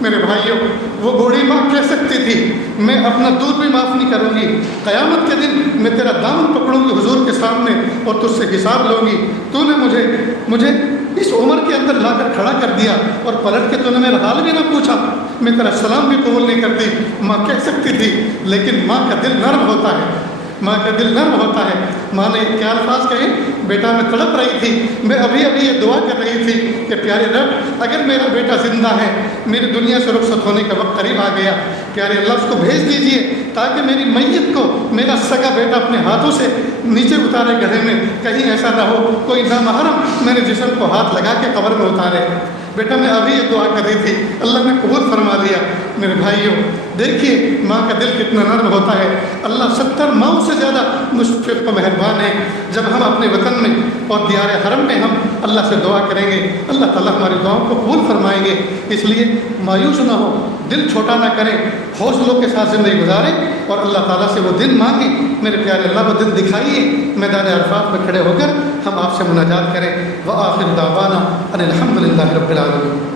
میرے بھائیوں، وہ بوڑھی ماں کہہ سکتی تھی میں اپنا دودھ بھی معاف نہیں کروں گی، قیامت کے دن میں تیرا دامن پکڑوں گی حضور کے سامنے اور تجھ سے حساب لوں گی. تو نے مجھے اس عمر کے اندر لا کر کھڑا کر دیا اور پلٹ کے تو نے میرا حال بھی نہ پوچھا، میں تیرا سلام بھی قبول نہیں کرتی. ماں کہہ سکتی تھی، لیکن ماں کا دل نرم ہوتا ہے. ماں کا دل نرم ہوتا ہے. ماں نے کیا الفاظ کہے؟ بیٹا میں تڑپ رہی تھی، میں ابھی یہ دعا کر رہی تھی کہ پیارے رب اگر میرا بیٹا زندہ ہے، میری دنیا سے رخصت ہونے کا وقت قریب آ گیا، پیارے اللہ اس کو بھیج دیجئے تاکہ میری میت کو میرا سگا بیٹا اپنے ہاتھوں سے نیچے اتارے گڑھے میں، کہیں ایسا نہ ہو کوئی نامحرم میرے جسم کو ہاتھ لگا کے قبر میں اتارے. بیٹا میں ابھی یہ دعا کر رہی تھی، اللہ نے قبول فرما لیا. میرے بھائیوں دیکھیے ماں کا دل کتنا نرم ہوتا ہے. اللہ 70 ماؤں سے زیادہ مشفق و مہربان ہے. جب ہم اپنے وطن میں اور دیار حرم میں ہم اللہ سے دعا کریں گے، اللہ تعالیٰ ہماری دعاؤں کو قبول فرمائیں گے. اس لیے مایوس نہ ہو، دل چھوٹا نہ کریں، حوصلوں کے ساتھ زندگی گزاریں اور اللہ تعالیٰ سے وہ دن مانگیں. میرے پیارے اللہ وہ دن دکھائیے، میدان عرفات میں کھڑے ہو کر ہم آپ سے مناجات کریں. وآخر دعوانا ان الحمد للہ رب العالمین.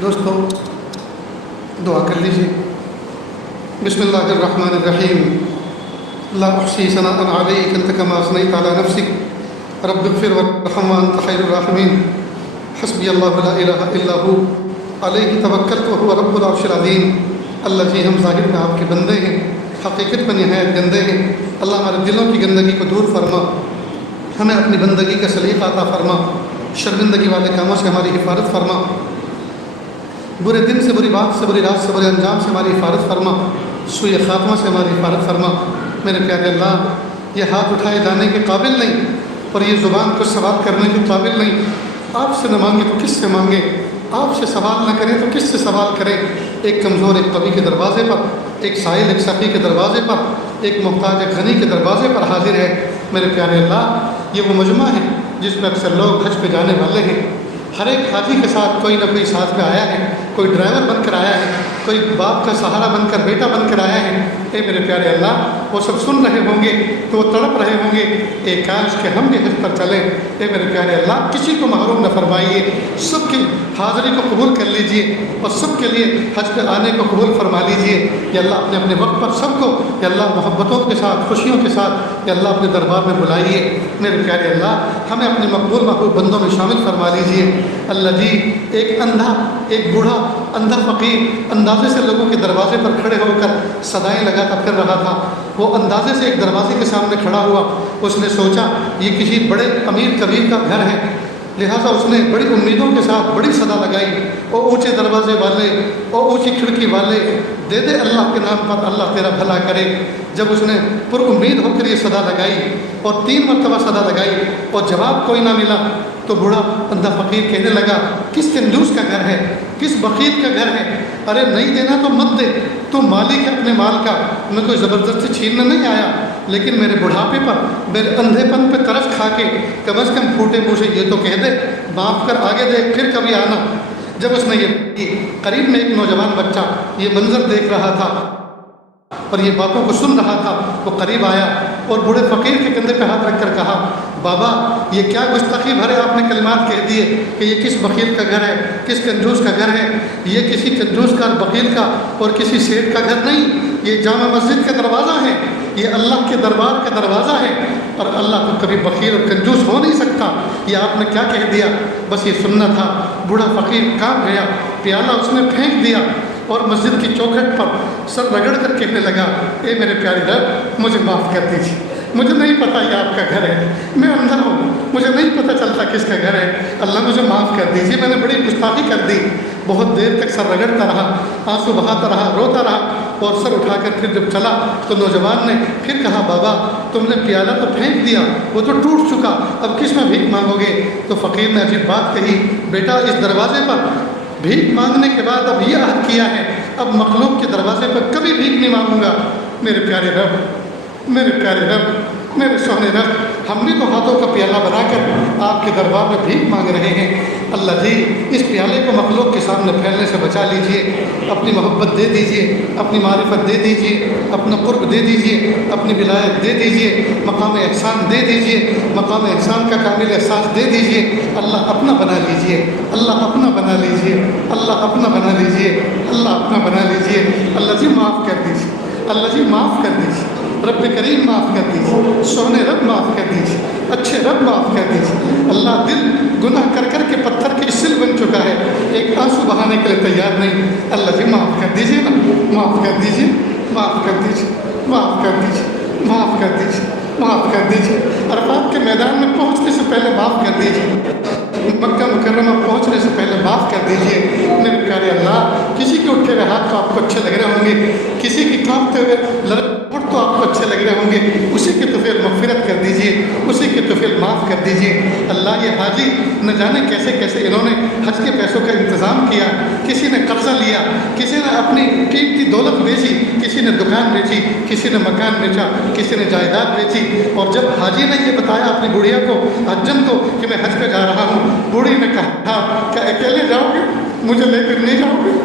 دوستو دعا کر لیجیے. بسم اللہ الرحمن الرحیم. لا احصی ثناء علیک انت کما اثنیت علی نفسک رب اغفر وارحم وانت خیر الراحمین. حسبی اللہ لا الہ الا ہو علیہ توکلت وہو رب العرش العظیم. اللہ جی ہم ظاہر میں آپ کے بندے ہیں، حقیقت میں نہایت گندے ہیں. اللہ ہمارے دلوں کی گندگی کو دور فرما، ہمیں اپنی بندگی کا سلیقہ عطا فرما، شرمندگی والے کاموں سے ہماری حفاظت فرما، برے دن سے، بری بات سے، بری رات سے، برے انجام سے ہماری حفاظت فرما، سوء خاتمہ سے ہماری حفاظت فرما. میرے پیارے اللہ، یہ ہاتھ اٹھائے جانے کے قابل نہیں اور یہ زبان کو سوال کرنے کے قابل نہیں. آپ سے نہ مانگے تو کس سے مانگے؟ آپ سے سوال نہ کریں تو کس سے سوال کریں؟ ایک کمزور ایک قوی کے دروازے پر، ایک سائل ایک سخی کے دروازے پر، ایک محتاج ایک غنی کے دروازے پر حاضر ہے۔ میرے پیارے اللہ، یہ وہ مجمع ہے جس میں اکثر لوگ حج پہ جانے والے ہیں۔ ہر ایک حاجی کے ساتھ کوئی نہ کوئی ساتھ میں آیا ہے، کوئی ڈرائیور بن کر آیا ہے، کوئی باپ کا سہارا بن کر بیٹا بن کر آیا ہے۔ اے میرے پیارے اللہ، وہ سب سن رہے ہوں گے تو وہ تڑپ رہے ہوں گے، اے کاش کہ ہم بھی حج پر چلیں۔ اے میرے پیارے اللہ، کسی کو محروم نہ فرمائیے، سب کی حاضری کو قبول کر لیجئے اور سب کے لیے حج پہ آنے کو قبول فرما لیجئے۔ یا اللہ اپنے اپنے وقت پر سب کو یا اللہ محبتوں کے ساتھ، خوشیوں کے ساتھ یا اللہ اپنے دربار میں بلائیے۔ میرے پیارے اللہ، ہمیں اپنے مقبول محبوب بندوں میں شامل فرما لیجئے۔ اللہ جی، ایک اندھا، ایک بوڑھا، اندھا فقیر اندازے سے لوگوں کے دروازے پر کھڑے ہو کر صدائیں لگاتا پھر رہا تھا۔ وہ اندازے سے ایک دروازے کے سامنے کھڑا ہوا، اس نے سوچا یہ کسی بڑے امیر کبیر کا گھر ہے، لہٰذا اس نے بڑی امیدوں کے ساتھ بڑی صدا لگائی، او اونچے دروازے والے، او اونچی کھڑکی والے، دے دے اللہ کے نام پر، اللہ تیرا بھلا کرے۔ جب اس نے پر امید ہو کر یہ صدا لگائی اور 3 مرتبہ صدا لگائی اور جواب کوئی نہ ملا تو بوڑھا اندھا فقیر کہنے لگا، کس کنجوس کا گھر ہے، کس بخیل کا گھر ہے؟ ارے نہیں دینا تو مت دے، تو مالک ہے اپنے مال کا، میں کوئی زبردستی چھیننے نہیں آیا، لیکن میرے بڑھاپے پر، میرے اندھے پن پہ ترس کھا کے کم از کم پھوٹے منہ سے یہ تو کہہ دے، معاف کر آگے دے، پھر کبھی آنا۔ جب اس نے یہ قریب میں ایک نوجوان بچہ یہ منظر دیکھ رہا تھا اور یہ باتوں کو سن رہا تھا، وہ قریب آیا اور بوڑھے فقیر کے کندھے پہ ہاتھ رکھ کر کہا، بابا یہ کیا گستاخی بھرے آپ نے کلمات کہہ دیے کہ یہ کس بخیل کا گھر ہے، کس کنجوس کا گھر ہے؟ یہ کسی کنجوس کا، بخیل کا اور کسی سیٹ کا گھر نہیں، یہ جامع مسجد کا دروازہ ہے، یہ اللہ کے دربار کا دروازہ ہے، اور اللہ تو کبھی بخیل اور کنجوس ہو نہیں سکتا۔ یہ آپ نے کیا کہہ دیا؟ بس یہ سننا تھا۔ بوڑھا فقیر کانپ گیا، پیالہ اس نے پھینک دیا اور مسجد کی چوکھٹ پر سر رگڑ کر کہنے لگا، اے میرے پیارے رب، مجھے معاف کر دیجیے، مجھے نہیں پتہ یہ آپ کا گھر ہے، میں اندھا ہوں، مجھے نہیں پتہ چلتا کس کا گھر ہے، اللہ مجھے معاف کر دیجیے، میں نے بڑی گستاخی کر دی۔ بہت دیر تک سر رگڑتا رہا، آنسو بہاتا رہا، روتا رہا، اور سر اٹھا کر پھر جب چلا تو نوجوان نے پھر کہا، بابا تم نے پیالہ تو پھینک دیا، وہ تو ٹوٹ چکا، اب کس میں بھیک مانگو گے؟ تو فقیر نے عجیب بات کہی، بیٹا اس دروازے پر بھیک مانگنے کے بعد اب یہ عہد کیا ہے، اب مخلوق کے دروازے پر کبھی بھیک نہیں مانگوں گا۔ میرے پیارے رب، میرے پیارے رب، میرے سونے رب، ہم بھی تو ہاتھوں کا پیالہ بنا کر آپ کے دربار میں بھیک مانگ رہے ہیں۔ اللہ جی، اس پیالے کو مخلوق کے سامنے پھیلنے سے بچا لیجئے، اپنی محبت دے دیجئے، اپنی معرفت دے دیجئے، اپنا قرب دے دیجئے، اپنی ولایت دے دیجئے، مقام احسان دے دیجئے، مقام احسان کا کامل احساس دے دیجئے۔ اللہ اپنا بنا لیجئے، اللہ اپنا بنا لیجئے، اللہ اپنا بنا لیجئے، اللہ اپنا بنا لیجئے۔ اللہ جی معاف کر دیجئے، اللہ جی معاف کر دیجئے، رب کریم معاف کر دیجیے، سونے رب معاف کر دیجیے، اچھے رب معاف کر دیجیے۔ اللہ دل گناہ کر کر کے پتھر کی سل بن چکا ہے، ایک آنسو بہانے کے لیے تیار نہیں۔ اللہ جی معاف کر دیجیے نا، معاف کر دیجیے، معاف کر دیجیے، معاف کر دیجیے، معاف کر دیجیے، معاف کر دیجیے۔ عرفات کے میدان میں پہنچنے سے پہلے معاف کر دیجیے، مکہ مکرمہ پہنچنے سے پہلے معاف کر دیجیے۔ میرے پیارے اللہ، کسی کے اٹھے ہوئے ہاتھ تو آپ کو اچھے لگ رہے ہوں گے، کسی کی کانپتے ہوئے لڑکٹ تو آپ کو اچھے لگ رہے ہوں گے، اسی کے طفیل مغفرت کر دیجیے، اسی کے طفیل معاف کر دیجیے۔ اللہ یہ حاجی نہ جانے کیسے کیسے انہوں نے حج کے پیسوں کا انتظام کیا، کسی نے قرضہ لیا، کسی نے اپنی قیمتی دولت بیچی، کسی نے دکان بیچی، کسی نے مکان بیچا، کسی نے جائیداد بیچی، اور جب حاجی نے یہ بتایا اپنی بڑھیا کو، حجن کو، کہ میں حج پہ جا رہا ہوں، بوڑھی نے کہا کہ اکیلے جاؤ گے، مجھے لے کر نہیں جاؤ گے؟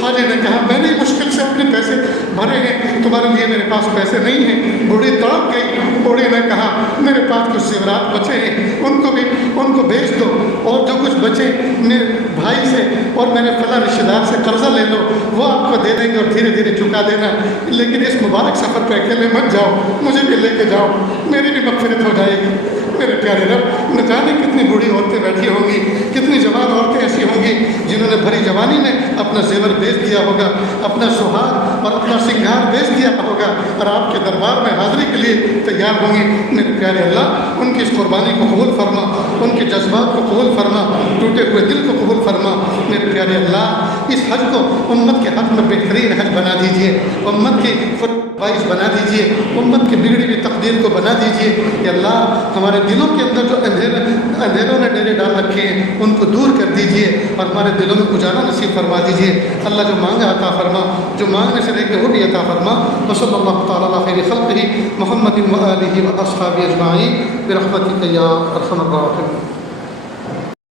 حاجی نے کہا میں نے مشکل سے اپنے پیسے بھرے ہیں، تمہارے لیے میرے پاس پیسے نہیں ہیں۔ بوڑھی تڑپ گئی، بوڑھی نے کہا میرے پاس کچھ زیورات بچے ہیں، ان کو بیچ دو، اور جو کچھ بچے میرے بھائی سے اور میرے فلاں رشتہ دار سے قرضہ لے لو، وہ آپ کو دے دیں گے اور دھیرے دھیرے چکا دینا، لیکن اس مبارک سفر پہ اکیلے مت جاؤ، مجھے بھی لے کے جاؤ، میری بھی مغفرت ہو جائے گی۔ میرے پیارے رب، نہ جانے کتنی بوڑھی عورتیں بیٹھی ہوں گی، کتنی جوان عورتیں ایسی ہوں گی جنہوں نے بھری جوانی میں اپنا زیور بیچ دیا ہوگا، اپنا سہاگ اور اپنا سنگھار بیچ دیا ہوگا، اور آپ کے دربار میں حاضری کے لیے تیار ہوں گے۔ میرے پیارے اللہ، ان کی اس قربانی کو قبول فرما، ان کے جذبات کو قبول فرما، ٹوٹے ہوئے دل کو قبول فرما۔ میرے پیارے اللہ، اس حج کو امت کے حق میں بہترین حج بنا دیجیے، امت کی باعث بنا دیجیے، امت کی بگڑی ہوئی تقدیر کو بنا دیجیے کہ اللہ ہمارے دلوں کے اندر جو اندھیروں نے ڈیرے ڈال رکھے ہیں ان کو دور کر دیجیے اور ہمارے دلوں میں اجالا نصیب فرما دیجیے۔ اللہ جو مانگا عطا فرما، جو مانگنے سے رہ گئے وہ بھی عطا فرما۔ وصلی اللہ تعالیٰ علی خیر خلقہ محمد و آلہ و اصحابہ اجمعین برحمتک یا ارحم الراحمین۔